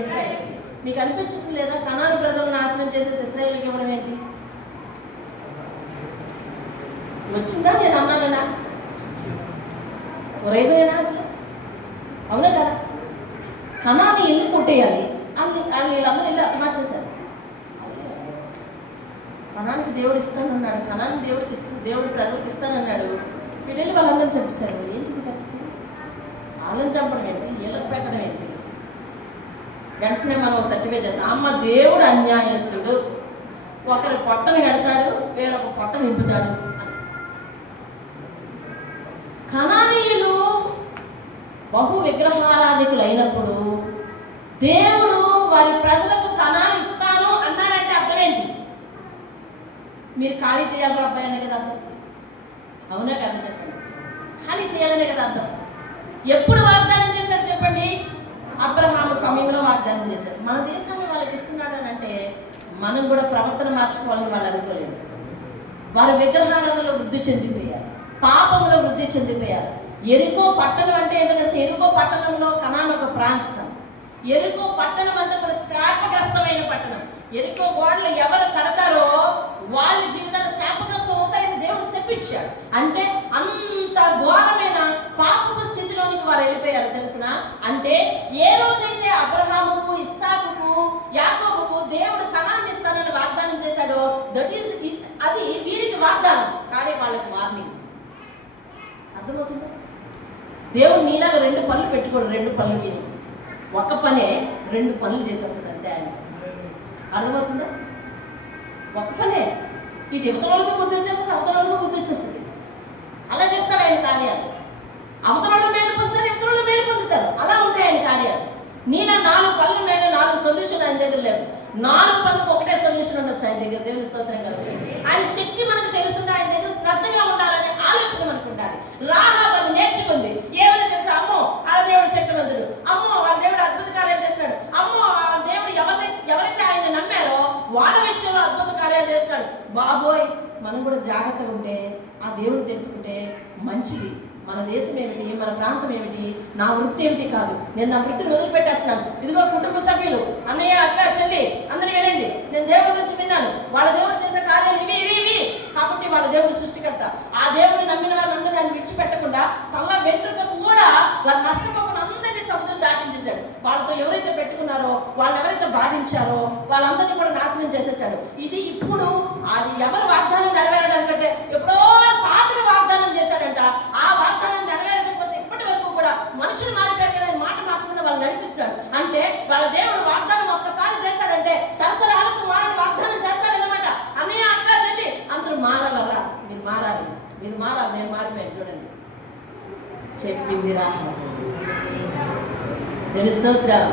ఇశ్రాయేలు. మీకు అనిపించడం లేదా? కనాను ప్రజలను నాశనం చేసేసి ఇశ్రాయేలుకి ఇవ్వడం ఏంటి? వచ్చిందా? నేను అన్నానన్నా రైజేనా అసలు? అవునా కదా? కనాని ఇల్లు కొట్టేయాలి అని వీళ్ళందరూ ఇల్లు అర్థమార్చేశారు. కనానికి దేవుడు ఇస్తానన్నాడు, కనానికి దేవుడికి దేవుడు ప్రజలకు ఇస్తానన్నాడు. వీళ్ళు వాళ్ళందరూ చెప్పేశారు. ఏంటి పరిస్థితి? వాళ్ళని చంపడం ఏంటి, వీళ్ళకి పెట్టడం ఏంటి? వెంటనే మనం ఒక సర్టిఫికేట్ చేస్తాం, అమ్మ దేవుడు అన్యాయస్తుడు, ఒకరి పొట్టను కడతాడు, వేరొక పొట్ట నింపుతాడు. కనానీయులు బహు విగ్రహారాధికులు అయినప్పుడు దేవుడు వారి ప్రజలకు కనాను ఇస్తాను అన్నాడంటే అర్థం ఏంటి? మీరు ఖాళీ చేయాలి అబ్బాయి అనే కదా అర్థం. అవునా కదా చెప్పండి? ఖాళీ చేయాలనే కదా అర్థం. ఎప్పుడు వాగ్దానం చేశాడు చెప్పండి? అబ్రహాము సమయంలో వాగ్దానం చేశాడు. మన దేశాన్ని వాళ్ళకి ఇస్తున్నాడు అని అంటే మనం కూడా ప్రవర్తన మార్చుకోవాలని వాళ్ళు అనుకోలేదు. వారు విగ్రహాలలో వృద్ధి చెందిపోయారు, పాపంలో వృద్ధి చెందిపోయారు. ఎరికో పట్టణం అంటే ఏంటో తెలుసు? ఎరికో పట్టణంలో కనాను ఒక ప్రాంతం. ఎరికో పట్టణం అంతా కూడా శాపగ్రస్తమైన పట్టణం. ఎరికో గోడలు ఎవరు కడతారో వాళ్ళ జీవితాలు శాపగ్రస్తం అవుతాయని దేవుడు శపించాడు. అంటే అంత ఘోరమైన పాపపు స్థితిలోనికి వారు వెళ్ళిపోయారు తెలిసిన. అంటే ఏ రోజైతే అబ్రహాముకు, ఇస్సాకుకు, యాకోబుకు దేవుడు కనాన్ని ఇస్తానని వాగ్దానం చేశాడో అది వీరికి వాగ్దానం, కానీ వాళ్ళకి వార్నింగ్. అర్థమవుతుందా? దేవుడు నీలాగా 2 పనులు పెట్టుకోడు. 2 పనులకి ఒక పనే 2 పనులు చేసేస్తుంది అంతే ఆయన. అర్థమవుతుందా? ఒక పనే ఇటు యువతల వాళ్ళకి బుద్ధి వచ్చేస్తుంది, అవతల వాళ్ళకి బుద్ధి వచ్చేస్తుంది. అలా చేస్తాడు ఆయన కార్యాలు. అవతల వాళ్ళు మేలు పొందుతారు, యువతల వాళ్ళు మేలు పొందుతారు. అలా ఉంటాయి ఆయన కార్యాలు. నీలా 4 పనులు ఉన్నాయని 4 సొల్యూషన్ ఆయన దగ్గర లేవు. 4 పనులకు ఒకటే సొల్యూషన్ ఉండొచ్చు ఆయన దగ్గర. దేవుని స్తోత్రం కలుగు. ఆయన శక్తి మనకు తెలుసుంది, ఆయన దగ్గర శ్రద్ధగా ఉండాలనే ఆలోచన మనకు ఉండాలి. రాహాబు అది నేర్చుకుంది. ఏమని తెలుసా? అమ్మో వాళ్ళ దేవుడు శక్తివంతుడు, అమ్మో వాళ్ళ దేవుడు అద్భుత కార్యాలు చేస్తాడు, అమ్మో వాళ్ళ దేవుడు ఎవరైతే ఆయన నమ్మారో వాళ్ళ విషయంలో అద్భుత కార్యాలు చేస్తాడు. బాబోయ్, మనం కూడా జాగ్రత్తగా ఉంటే, ఆ దేవుడు తెలుసుకుంటే మంచిది. మన దేశం ఏమిటి, మన ప్రాంతం ఏమిటి, నా వృత్తి ఏమిటి కాదు. నేను నా వృత్తిని వదిలిపెట్టేస్తున్నాను. ఇదిగో కుటుంబ సభ్యులు, అన్నయ్య, అక్క, చెల్లి అందరూ వినండి. నేను దేవుడి గురించి విన్నాను. వాళ్ళ దేవుడు చేసే కార్యాలు ఇవి కాబట్టి వాళ్ళ దేవుడు సృష్టికర్త. ఆ దేవుడు నమ్మిన వాళ్ళందరూ దాన్ని విడిచిపెట్టకుండా తల్ల వెంట్రుక కూడా వారు నష్టపోకుండా అందరినీ సముద్రం దాటించేశాడు. వాళ్ళతో ఎవరైతే పెట్టుకున్నారో, వాళ్ళు ఎవరైతే బాధించారో వాళ్ళందరినీ కూడా నాశనం చేసేసాడు. ఇది ఇప్పుడు అది ఎవరు వాగ్దానం నెరవేరడానికంటే ఎప్పుడో తాతగా వాగ్దానం చేశాడంట. ఆ వాగ్దానం నెరవేరడం కోసం ఇప్పటి వరకు కూడా మనుషులు మారిపోయారనే మాట మార్చుకుని వాళ్ళు నడిపిస్తాడు. అంటే వాళ్ళ దేవుడు వాగ్దానం ఒక్కసారి చేశాడంటే తరతరాలకు మారని వాగ్దానం చేస్తాడన్నమాట. అన్నయ్య, అక్క, చెల్లి అందరూ మారాలి. చెప్పింది రాహాబు. దేవుని స్తోత్రం.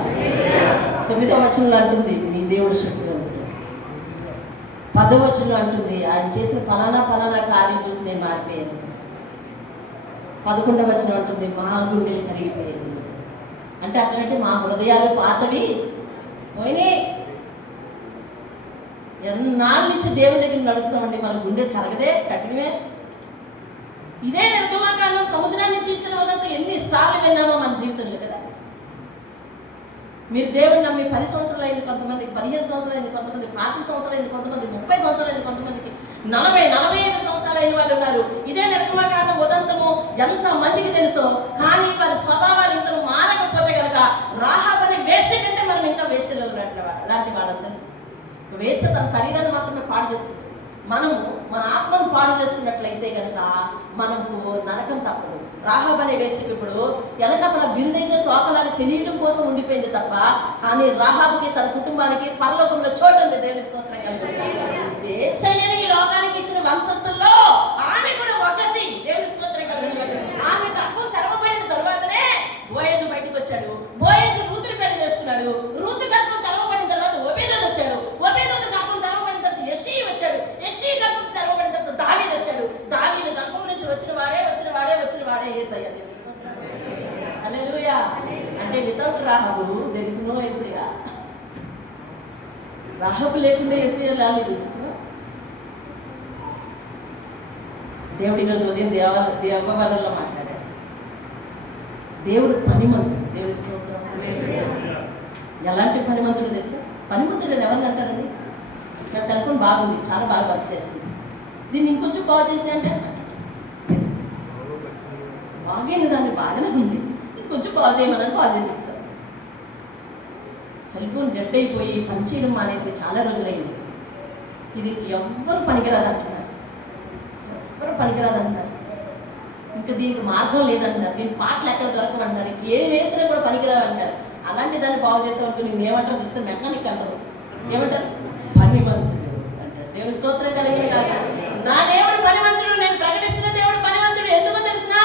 9వ వచనంలో అంటుంది నీ దేవుడు శక్తివంతుడు. 10వ వచనంలో అంటుంది ఆయన చేసిన ఫలానా కార్యం చూసి నేను మారిపోయాను. 11వ వచనం అంటుంది మా గుండెలు కరిగిపోయాయి. అంటే అక్కడంటే మా హృదయాలు పాతవి పోయినాయి. ఎన్నాళ్ళ నుంచి దేవుని దగ్గర నడుస్తామండి, మన గుండె కరగదే, కఠినమే. ఇదే నిర్గమాకాండం సముద్రాన్ని చీల్చిన వదంతా ఎన్నిసార్లు విన్నామో మన జీవితంలో కదా. మీరు దేవుడిని నమ్మి 10 సంవత్సరాలు అయింది కొంతమందికి, 15 సంవత్సరాలు అయింది కొంతమంది, 25 సంవత్సరాలు అయింది కొంతమంది, 30 సంవత్సరాలు అయింది కొంతమందికి, 40-45 సంవత్సరాలు అయిన వాళ్ళు ఉన్నారు. ఇదే నిర్గమాకాండం ఉదంతము ఎంత మందికి తెలుసో, కానీ వారి స్వభావాలు ఇంకా మారకపోతే కనుక రాహాబని వేసే కంటే మనం ఇంకా వేసేలో అలాంటి వాళ్ళని తెలుసు. వేసే తన శరీరాన్ని మాత్రమే పాడు చేసుకుంటాం. మనము మన ఆత్మను పాడు చేసుకున్నట్లయితే కనుక మనకు నరకం తప్పదు. రాహాబ్ అనే వేశ్యకి ఇప్పుడు వెనకతల బిరుదైతే తోకలాగా తెలియటం కోసం ఉండిపోయింది తప్ప, కానీ రాహాబుకి తన కుటుంబానికి పరలోకంలో చోటు ఉంది. దేవుని స్తోత్రం కలుగుతుంది. యేసయ్యని ఈ లోకానికి ఇచ్చిన వంశస్థుల్లో ఆమె కూడా ఒకటి. దేవుని స్తోత్రం కలుగుతుంది. ఆమె గర్భం తెరవబడిన తర్వాతనే బోయజు బయటకు వచ్చాడు. బోయజు రూతుని పెళ్లి చేసుకున్నాడు. రూతు గర్భం తెరవబడిన తర్వాత ఒబేదోదు వచ్చాడు. ఒబేదోదు గర్భం తెరవబడిన తర్వాత యెషీ వచ్చాడు. యెషీ గర్భం తెరవబడిన తర్వాత దావీదు వచ్చాడు. దావీదు గర్భం నుంచి వచ్చిన వాడే యేసయ్య. దేవుని స్తోత్రం. హల్లెలూయా. అంటే without Rahab there is no Yesayya. Rahab లేకుండా యేసయ్య రాలేదు. చూసావా? దేవుడి ఈరోజు ఉదయం దేవవరంలో మాట్లాడాడు. దేవుడు పనిమంతుడు. దేవుని స్తోత్రం. ఎలాంటి పనిమంతుడు తెలుసా? పనిమంతుడు ఎవరిని అంటారండి? నా సెల్ ఫోన్ బాగుంది, చాలా బాగా వర్క్ చేస్తుంది, దీన్ని ఇంకొంచెం బాగు చేసి అంటే బాగైన దాన్ని బాగానే ఉంది, ఇంకొంచెం బాగు చేయమని బాగు చేసేస్తారు. సెల్ ఫోన్ డెడ్ అయిపోయి పనిచేయడం మానేసి చాలా రోజులైంది. ఇది ఎవ్వరు పనికిరాదంటున్నారు, ఇంకా దీనికి మార్గం లేదంటున్నారు, దీని పాటలు ఎక్కడ దొరకమంటున్నారు, ఏం వేసినా కూడా పనికిరాదంటున్నారు. అలాంటి దాన్ని బాగు చేసేవాళ్ళు నేను ఏమంటారు తెలుసా? మెకానిక్ అంటారు. ఏమంటారు? పనిమంతుడు అంటారు. దేవుని స్తోత్రం కలిగిన కాక నా దేవుడు పనిమంతుడు, నేను ప్రకటిస్తున్న దేవుడు పనిమంతుడు. ఎందుకో తెలిసినా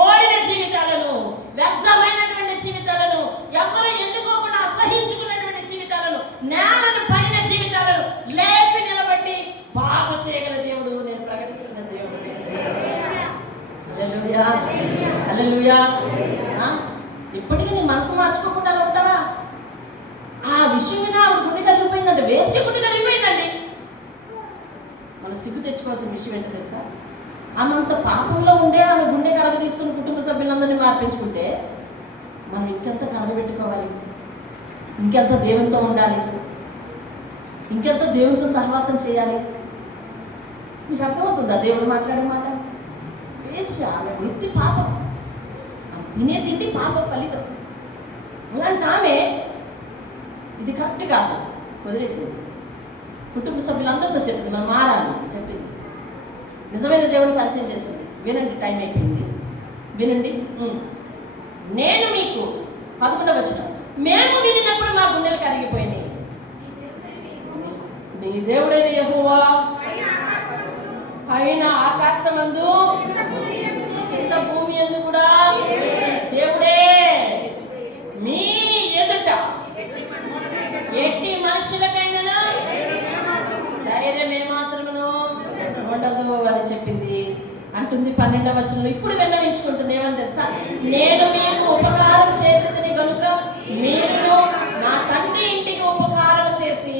ఓడిన జీవితాలను, వ్యర్థమైనటువంటి జీవితాలను, ఎవరు ఎందుకోకుండా అసహించుకున్నటువంటి జీవితాలను, నేలను పడిన జీవితాలను లేపి నిలబట్టి బాగు చేయగల దేవుడు నేను ప్రకటిస్తున్న దేవుడు. హల్లెలూయా, హల్లెలూయా. ఇప్పటికీ నీ మనసు మార్చుకోకుండా ఉంటావా? ఆ విషయం మీద ఆవిడ గుండె కలిగిపోయిందండి, వేసి గుండె కలిగిపోయిందండి. మనం సిగ్గు తెచ్చుకోవాల్సిన విషయం ఏంటో తెలుసా? ఆమెంత పాపంలో ఉండే ఆమె గుండె కరగ తీసుకుని కుటుంబ సభ్యులందరినీ మార్పించుకుంటే మనం ఇంకెంత కరగబెట్టుకోవాలి, ఇంకెంత దేవునితో ఉండాలి, ఇంకెంత దేవునితో సహవాసం చేయాలి. మీకు అర్థమవుతుందా దేవుడు మాట్లాడే మాట? వేశ్య, ఆమె వృత్తి పాపం, తినే తిండి పాప ఫలితం. అలాంటి ఆమె ఇది కరెక్ట్ కాదు వదిలేసింది. కుటుంబ సభ్యులందరితో చెప్పింది మనం మారాలి చెప్పింది. నిజమైన దేవుడిని పరిచయం చేసింది. వినండి, టైం అయిపోయింది, వినండి. నేను మీకు 11వ వచనం, మేము వినినప్పుడు మా గుండెలు కరిగిపోయినాయి. నీ దేవుడైన యెహోవా పైన ఆకాశమందు కింద భూమి యందు కూడా దేవుడే మీ ఎదుట ఎట్టి మనుషులకైనా ధైర్యం ఏమాత్రమును ఉండదు అని చెప్పింది. అంటుంది 12వ వచనంలో, ఇప్పుడు విన్నవించుకుంటుంది ఏమని తెలుసా? నేను మీకు ఉపకారం చేసేది కనుక మీరు నా తండ్రి ఇంటికి ఉపకారం చేసి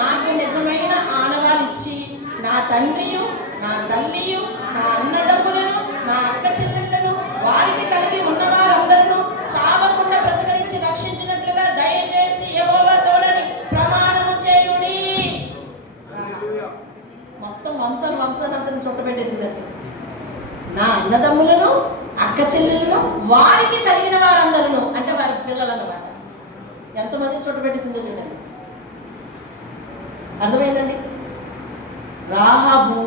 నాకు నిజమైన ఆనవాళ్ళు ఇచ్చి నా తండ్రియు నా తల్లియు నా అన్నదమ్ములను నా అక్క చెల్లెళ్ళను వారికి కలిగి ఉన్నవారందరూ చావకుండా ప్రతికరించి రక్షించినట్లుగా దయచేసి యెహోవా తోడని ప్రమాణము చేయుడి. మొత్తం వంశాన్ని అంతా చుట్టబెట్టేసిందండి. నా అన్నదమ్ములను అక్క చెల్లెలను వారికి కలిగిన వారందరూ అంటే వారి పిల్లలు అన్నమాట. ఎంతమంది చుట్టబెట్టేసిందో చూడండి. అర్థమైందండి? రాహాబు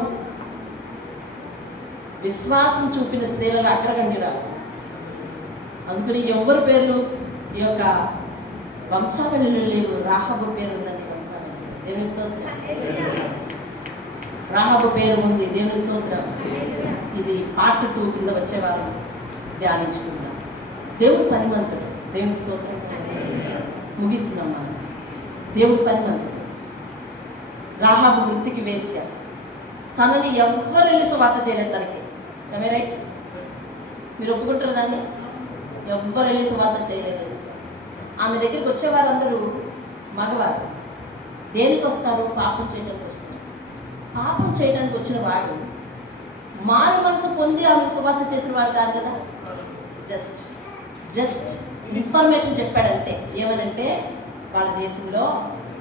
విశ్వాసం చూపిన స్త్రీలలో అగ్రగణ్యురాలు. అందుకని ఎవరి పేర్లు ఈ యొక్క వంశావళిలో లేవు, రాహాబు పేరు ఉందండి. వంశావళి దేవుని స్తోత్రం. రాహాబు పేరు ఉంది. దేవుని స్తోత్రం. ఇది పార్ట్ 2 కింద వచ్చేవారు. ధ్యానించుకుందాం. దేవుడు పనిమంతుడు. దేవుని స్తోత్రం. ముగిస్తున్నాం మనం. దేవుడు పనిమంతుడు. రాహాబు వృత్తికి వేశ్య, తనని ఎవ్వరు వెళ్ళి సువార్త చేయలేదు తనకి. రైట్? మీరు ఒప్పుకుంటారు దాన్ని? ఎవ్వరు వెళ్ళి సువార్త చేయలేదు. ఆమె దగ్గరికి వచ్చేవారు అందరూ మగవారు. దేనికి వస్తారు? పాపం చేయడానికి వస్తున్నారు. పాపం చేయడానికి వచ్చిన వాడు మారు మనసు పొంది ఆమెకు సువార్త చేసిన వాడు కాదు కదా. జస్ట్ ఇన్ఫర్మేషన్ చెప్పాడంతే. ఏమనంటే వాళ్ళ దేశంలో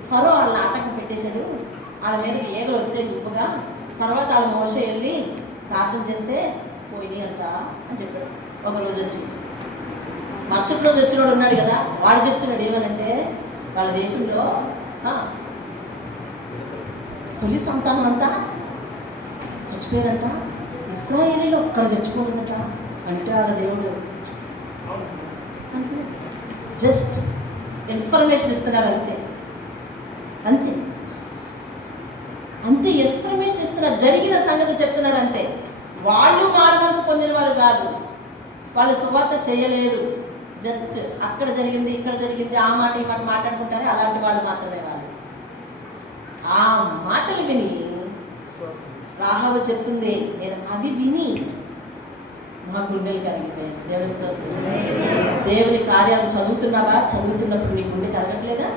ఫరో వాళ్ళని ఆటంకం పెట్టేశాడు, వాళ్ళ మీదకి ఏగలు వచ్చే గుంపుగా, తర్వాత వాళ్ళ మోసే వెళ్ళి ప్రార్థన చేస్తే పోయినాయి అంట అని చెప్పాడు. ఒకరోజు వచ్చి మరుసటి రోజు వచ్చినోడు ఉన్నాడు కదా, వాడు చెప్తున్నాడు ఏమనంటే వాళ్ళ దేశంలో తొలి సంతానం అంతా చచ్చిపోయారంట, ఇశ్రాయేలీలో ఒక్కడ చచ్చిపోలేదంట అంటే వాళ్ళ దేవుడు జస్ట్ ఇన్ఫర్మేషన్ ఇస్తున్నారు అంతే. అంతే అంతే ఇన్ఫర్మేషన్ ఇస్తున్నారు, జరిగిన సంగతి చెప్తున్నారు అంతే. వాళ్ళు మారు మనసు పొందిన వారు కాదు, వాళ్ళు సువార్త చేయలేదు. జస్ట్ అక్కడ జరిగింది ఇక్కడ జరిగింది ఆ మాట ఈ మాట మాట్లాడుకుంటారే, అలాంటి వాళ్ళు మాత్రమే వాళ్ళు. ఆ మాటలు విని రాహాబు చెప్తుంది, నేను అవి విని మా గుండెలు కరిగిపోయాయి. దేవుని స్తోత్రం. దేవుని కార్యాలు చదువుతున్నావా? చదువుతున్నప్పుడు నీ గుండె కరగట్లేదా?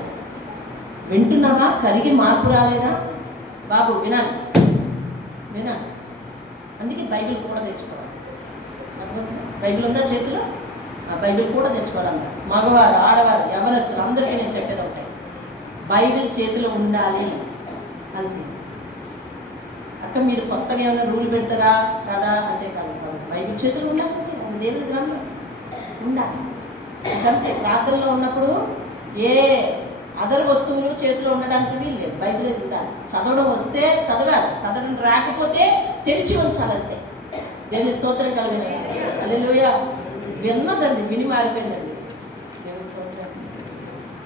వింటున్నావా? కరిగి మార్పు రాలేదా? బాబు వినాలి. అందుకే బైబిల్ కూడా తెచ్చుకోవాలి. బైబిల్ ఉందా చేతిలో? ఆ బైబిల్ కూడా తెచ్చుకోవాలన్నా. మగవారు ఆడవారు యవ్వనస్తులు అందరికీ నేను చెప్పేది ఉంటాయి, బైబిల్ చేతిలో ఉండాలి అంతే. అక్క మీరు కొత్తగా ఏమైనా రూల్ పెడతారా కదా అంటే కాదు, బైబిల్ చేతులు ఉండాలి అంతే. అది దేవుని గ్రంథం ఉండాలి అంతే. ప్రార్థనలో ఉన్నప్పుడు ఏ అదర్ వస్తువులు చేతిలో ఉండడానికి వీల్లేదు, బైబిల్ ఉండాలి. చదవడం వస్తే చదవాలి, చదవడం రాకపోతే తెరిచి ఉంచాలంతే. దేవుని స్తోత్రం కలిగిన హల్లెలూయా. విన్నదండి, విని మారిపోయిందండి. దేవుని స్తోత్రం.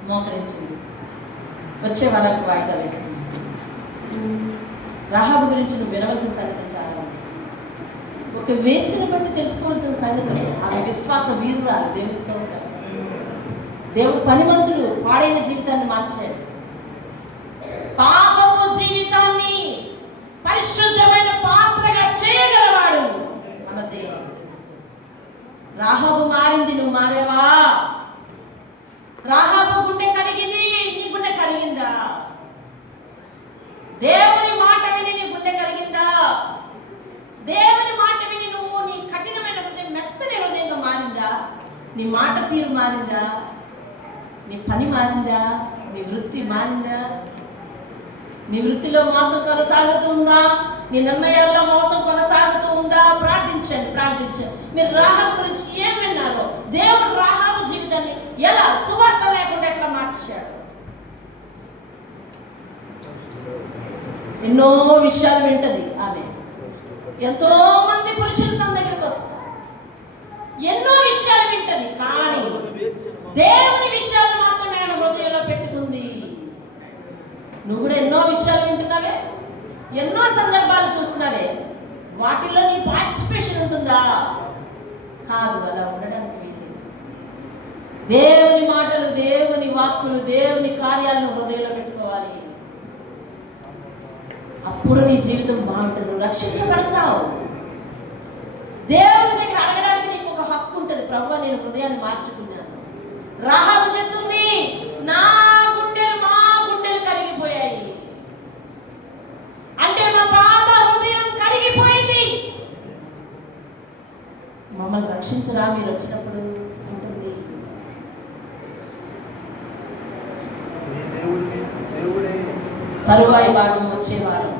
మోకరించింది. వచ్చే వారానికి వాయిదా వేస్తుంది. రాహాబు గురించి నువ్వు వినవలసిన సంగతి చాలా ఉంది. ఒక వేసుని బట్టి తెలుసుకోవాల్సిన సంగతి, ఆమె విశ్వాస వీరురాలు. దేవుని స్తోత్రం. దేవుడు పనిమంతుడు, పాడైన జీవితాన్ని మార్చాడు. పాపపు జీవితాన్ని పరిశుద్ధమైన పాత్రగా చేయగలవాడు మన దేవుడు. రాహాబు మారింది, నువ్వు మారేవా? రాహాబు గుండె కరిగింది, నీ గుండె కరిగిందా? దేవుని మాట విని నీ గుండె కరిగిందా? దేవుని మాట విని నువ్వు నీ కఠినమైన హృదయం మెత్తని హృదయంగా మారిందా? నీ మాట తీరు మారిందా? నీ పని మారిందా? నీ వృత్తి మారిందా? నీ వృత్తిలో మోసం కొనసాగుతూ ఉందా? నీ నిర్ణయాల్లో మోసం కొనసాగుతూ ఉందా? ప్రార్థించండి. మీరు రాహాబు గురించి ఏం విన్నారో, దేవుడు రాహాబు జీవితాన్ని ఎలా సువార్త లేకుండా ఎట్లా మార్చాడు. ఎన్నో విషయాలు వింటది ఆమె. ఎంతో మంది పురుషులు తన దగ్గరికి వస్తారు, ఎన్నో విషయాలు వింటది, కానీ దేవుని విషయాలు మాత్రమే ఆమె హృదయంలో పెట్టుకుంది. నువ్వు కూడా ఎన్నో విషయాలు వింటున్నావే, ఎన్నో సందర్భాలు చూస్తున్నావే, వాటిల్లో నీ పార్టిసిపేషన్ ఉంటుందా? కాదు, అలా ఉండడానికి వీలు. దేవుని మాటలు, దేవుని వాక్కులు, దేవుని కార్యాలను హృదయంలో పెట్టుకోవాలి. అప్పుడు నీ జీవితం బాగుంటుంది, రక్షించబడతావు. దేవుని దగ్గర అడగడానికి నీకు ఒక హక్కు ఉంటుంది. ప్రభువా, నేను హృదయాన్ని మార్చుకున్నాను. రాహాబు చెప్తుంది, మా గుండెలు కరిగిపోయాయి. అంటే మా పాత హృదయం కరిగిపోయింది. మమ్మల్ని రక్షించరా మీరు వచ్చినప్పుడు ఉంటుంది. తరువాయి భాగం వచ్చేవారు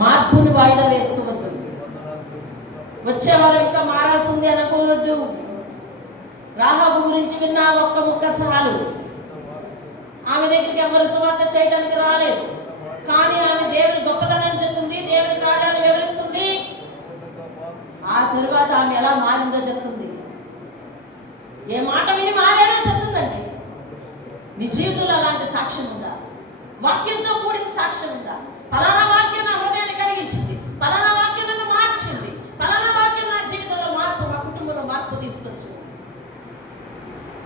మార్పుని వాయిదా వేసుకోవద్దు. వచ్చేవారు ఇంకా మారాల్సి ఉంది అనుకోవద్దు. రాహాబు గురించి విన్నా ఒక్క ముక్క చాలు. ఆమె దగ్గరికి ఎవరు సువార్త చేయడానికి రాలేదు, కానీ ఆమె దేవుని గొప్పతనాన్ని చెప్తుంది, దేవుని కార్యాలను వివరిస్తుంది. ఆ తరువాత ఆమె ఎలా మారిందో చెప్తుంది. ఏ మాట విని మారానో చెప్తుందండి. నీ జీవితంలో అలాంటి సాక్ష్యం ఉందా? వాక్యంతో కూడిన సాక్ష్యం ఉందా? పలానా వాక్యం నా హృదయాన్ని కలిగించింది, పలానా వాక్యం నన్ను మార్చింది, పలానా వాక్యం నా జీవితంలో మార్పు మార్పు తీసుకొచ్చింది.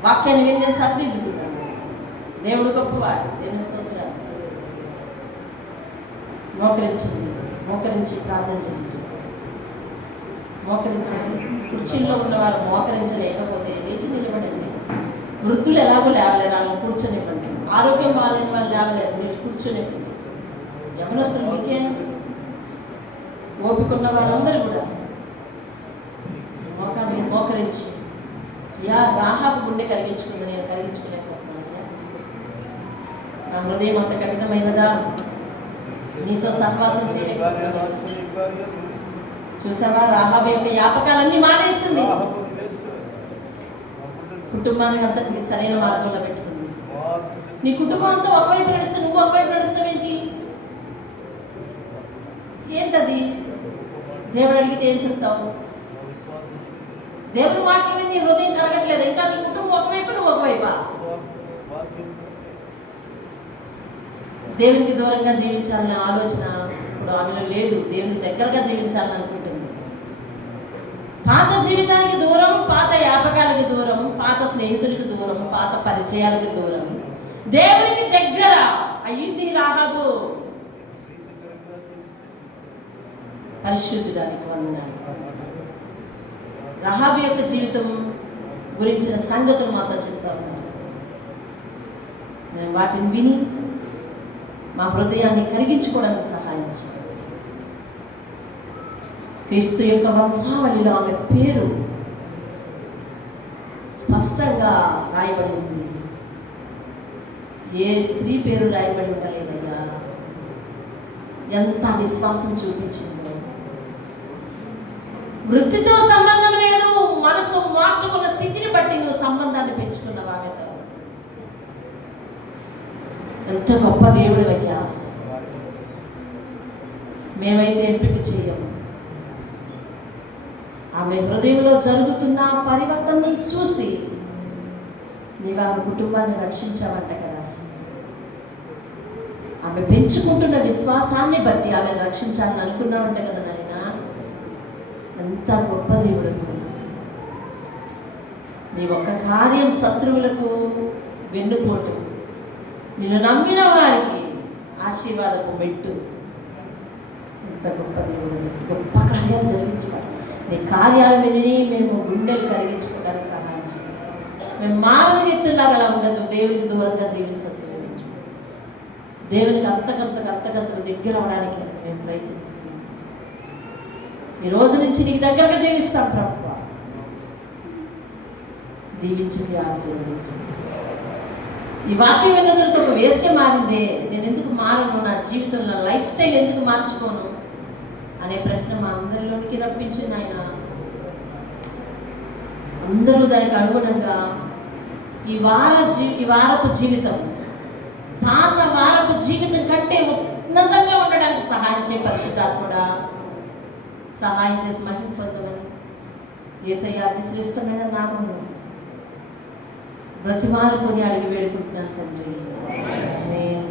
వాక్యాన్ని విని నేను సరిదిద్దుకున్నాను. దేవుడు గొప్పవాడు. దేవుని స్తోత్రాలు. మోకరించి ప్రార్థన చేయండి. మోకరించండి. కుర్చీల్లో ఉన్నవారు మోకరించలేకపోతే లేచి నిలబడండి. వృద్ధులు ఎలాగో లేవలేరు, వాళ్ళని కూర్చొనివ్వండి. ఆరోగ్యం బాగాలేని వాళ్ళు లేవలేరు, మీరు కూర్చొనివ్వండి. యవనస్తులు మీకే ఓపిక ఉన్న వాళ్ళందరూ కూడా మోకరించి, రాహాబు గుండె కలిగించుకుంది, నేను కలిగించుకోలేకపోతున్నాను. నా హృదయం అంత కఠినమైనదా, నీతో సహవాసం చేయలేకపోతున్నాను. చూసావా, రాహాబు యొక్క జ్ఞాపకాలన్నీ మానేసింది. కుటుంబానికి అంతటిని సరైన మార్గంలో పెట్టుకుంది. నీ కుటుంబం అంతా ఒకవైపు నడుస్తే నువ్వు ఒకవైపు నడుస్తావేంటి? ఏంటది? దేవుడు అడిగితే ఏం చెప్తావు? దేవుని మాటలు విని నీ హృదయం కరగట్లేదు. ఇంకా నీ కుటుంబం ఒకవైపు, నువ్వు ఒకవైపా? దేవునికి దూరంగా జీవించాలనే ఆలోచన ఇప్పుడు ఆమెలో లేదు. దేవునికి దగ్గరగా జీవించాలని అనుకుంటుంది. పాత జీవితానికి దూరం, పాత జ్ఞాపకాలకి దూరం, పాత స్నేహితులకి దూరం, పాత పరిచయాలకి దూరం, దేవునికి దగ్గర అయ్యింది రాహాబు. పరిశుద్ధుడానికి వందనాలు. రాహాబు యొక్క జీవితం గురించిన సంగతులు మాతో చెప్తా ఉన్నారు. మేము వాటిని విని మా హృదయాన్ని కరిగించుకోవడానికి సహాయం చేయండి. క్రీస్తు యొక్క వంశావళిలో ఆమె పేరు స్పష్టంగా రాయబడి ఉంది. ఏ స్త్రీ పేరు రాయబడి ఉండలేదయ్యా. ఎంత విశ్వాసం చూపించిందో. వృత్తితో సంబంధం లేదు, మనసు మార్చుకున్న స్థితిని బట్టి నువ్వు సంబంధాన్ని పెంచుకున్నావు ఆమెతో. ఎంత గొప్ప దేవుడు అయ్యా. మేమైతే ఎంపిక చేయము. ఆమె హృదయంలో జరుగుతున్న పరివర్తనను చూసి నీవు ఆమె కుటుంబాన్ని రక్షించావంట కదా. ఆమె పెంచుకుంటున్న విశ్వాసాన్ని బట్టి ఆమెను రక్షించాలని అనుకున్నావంట కదా నాయన. ఎంత గొప్ప దేవుడు. నీ ఒక్క కార్యం శత్రువులకు వెన్నుపోటు, నిన్ను నమ్మిన వారికి ఆశీర్వాదపు మెట్టు. ఎంత గొప్ప దేవుడు. గొప్ప కార్యాలు జరిగించుకోవాలి. నీ కార్యాల మీదనే మేము గుండెలు కరిగించుకోవడానికి సహాయం చేయాలి. మేము మానవ వ్యక్తుల్లాగా అలా ఉండదు. దేవునికి దూరంగా జీవించద్దు. దేవునికి అంతకంతకు దగ్గర అవడానికి మేము ప్రయత్నిస్తాం. ఈ రోజు నుంచి నీకు దగ్గరగా జీవిస్తాం ప్రభువా. దీవించింది, ఆశీర్వదించింది. ఈ వాక్యం విన్నదరితో ఒక వేశ్య మారిందే, నేను ఎందుకు మారను, నా జీవితంలో నా లైఫ్ స్టైల్ ఎందుకు మార్చుకోను అనే ప్రశ్న మా అందరిలోనికి రప్పించింది ఆయన. అందరూ దానికి అనుగుణంగా ఈ వారపు జీవితం పాత వారపు జీవితం కంటే ఉన్నతంగా ఉండడానికి సహాయం చేయ పరిశుద్ధాత్ముడా. సహాయం చేసి మహిమ పొందమని యేసయ్య అతి శ్రేష్టమైన నామములో బ్రతిమాలుకొని అడిగి వేడుకుంటున్నాను తండ్రి. ఆమేన్.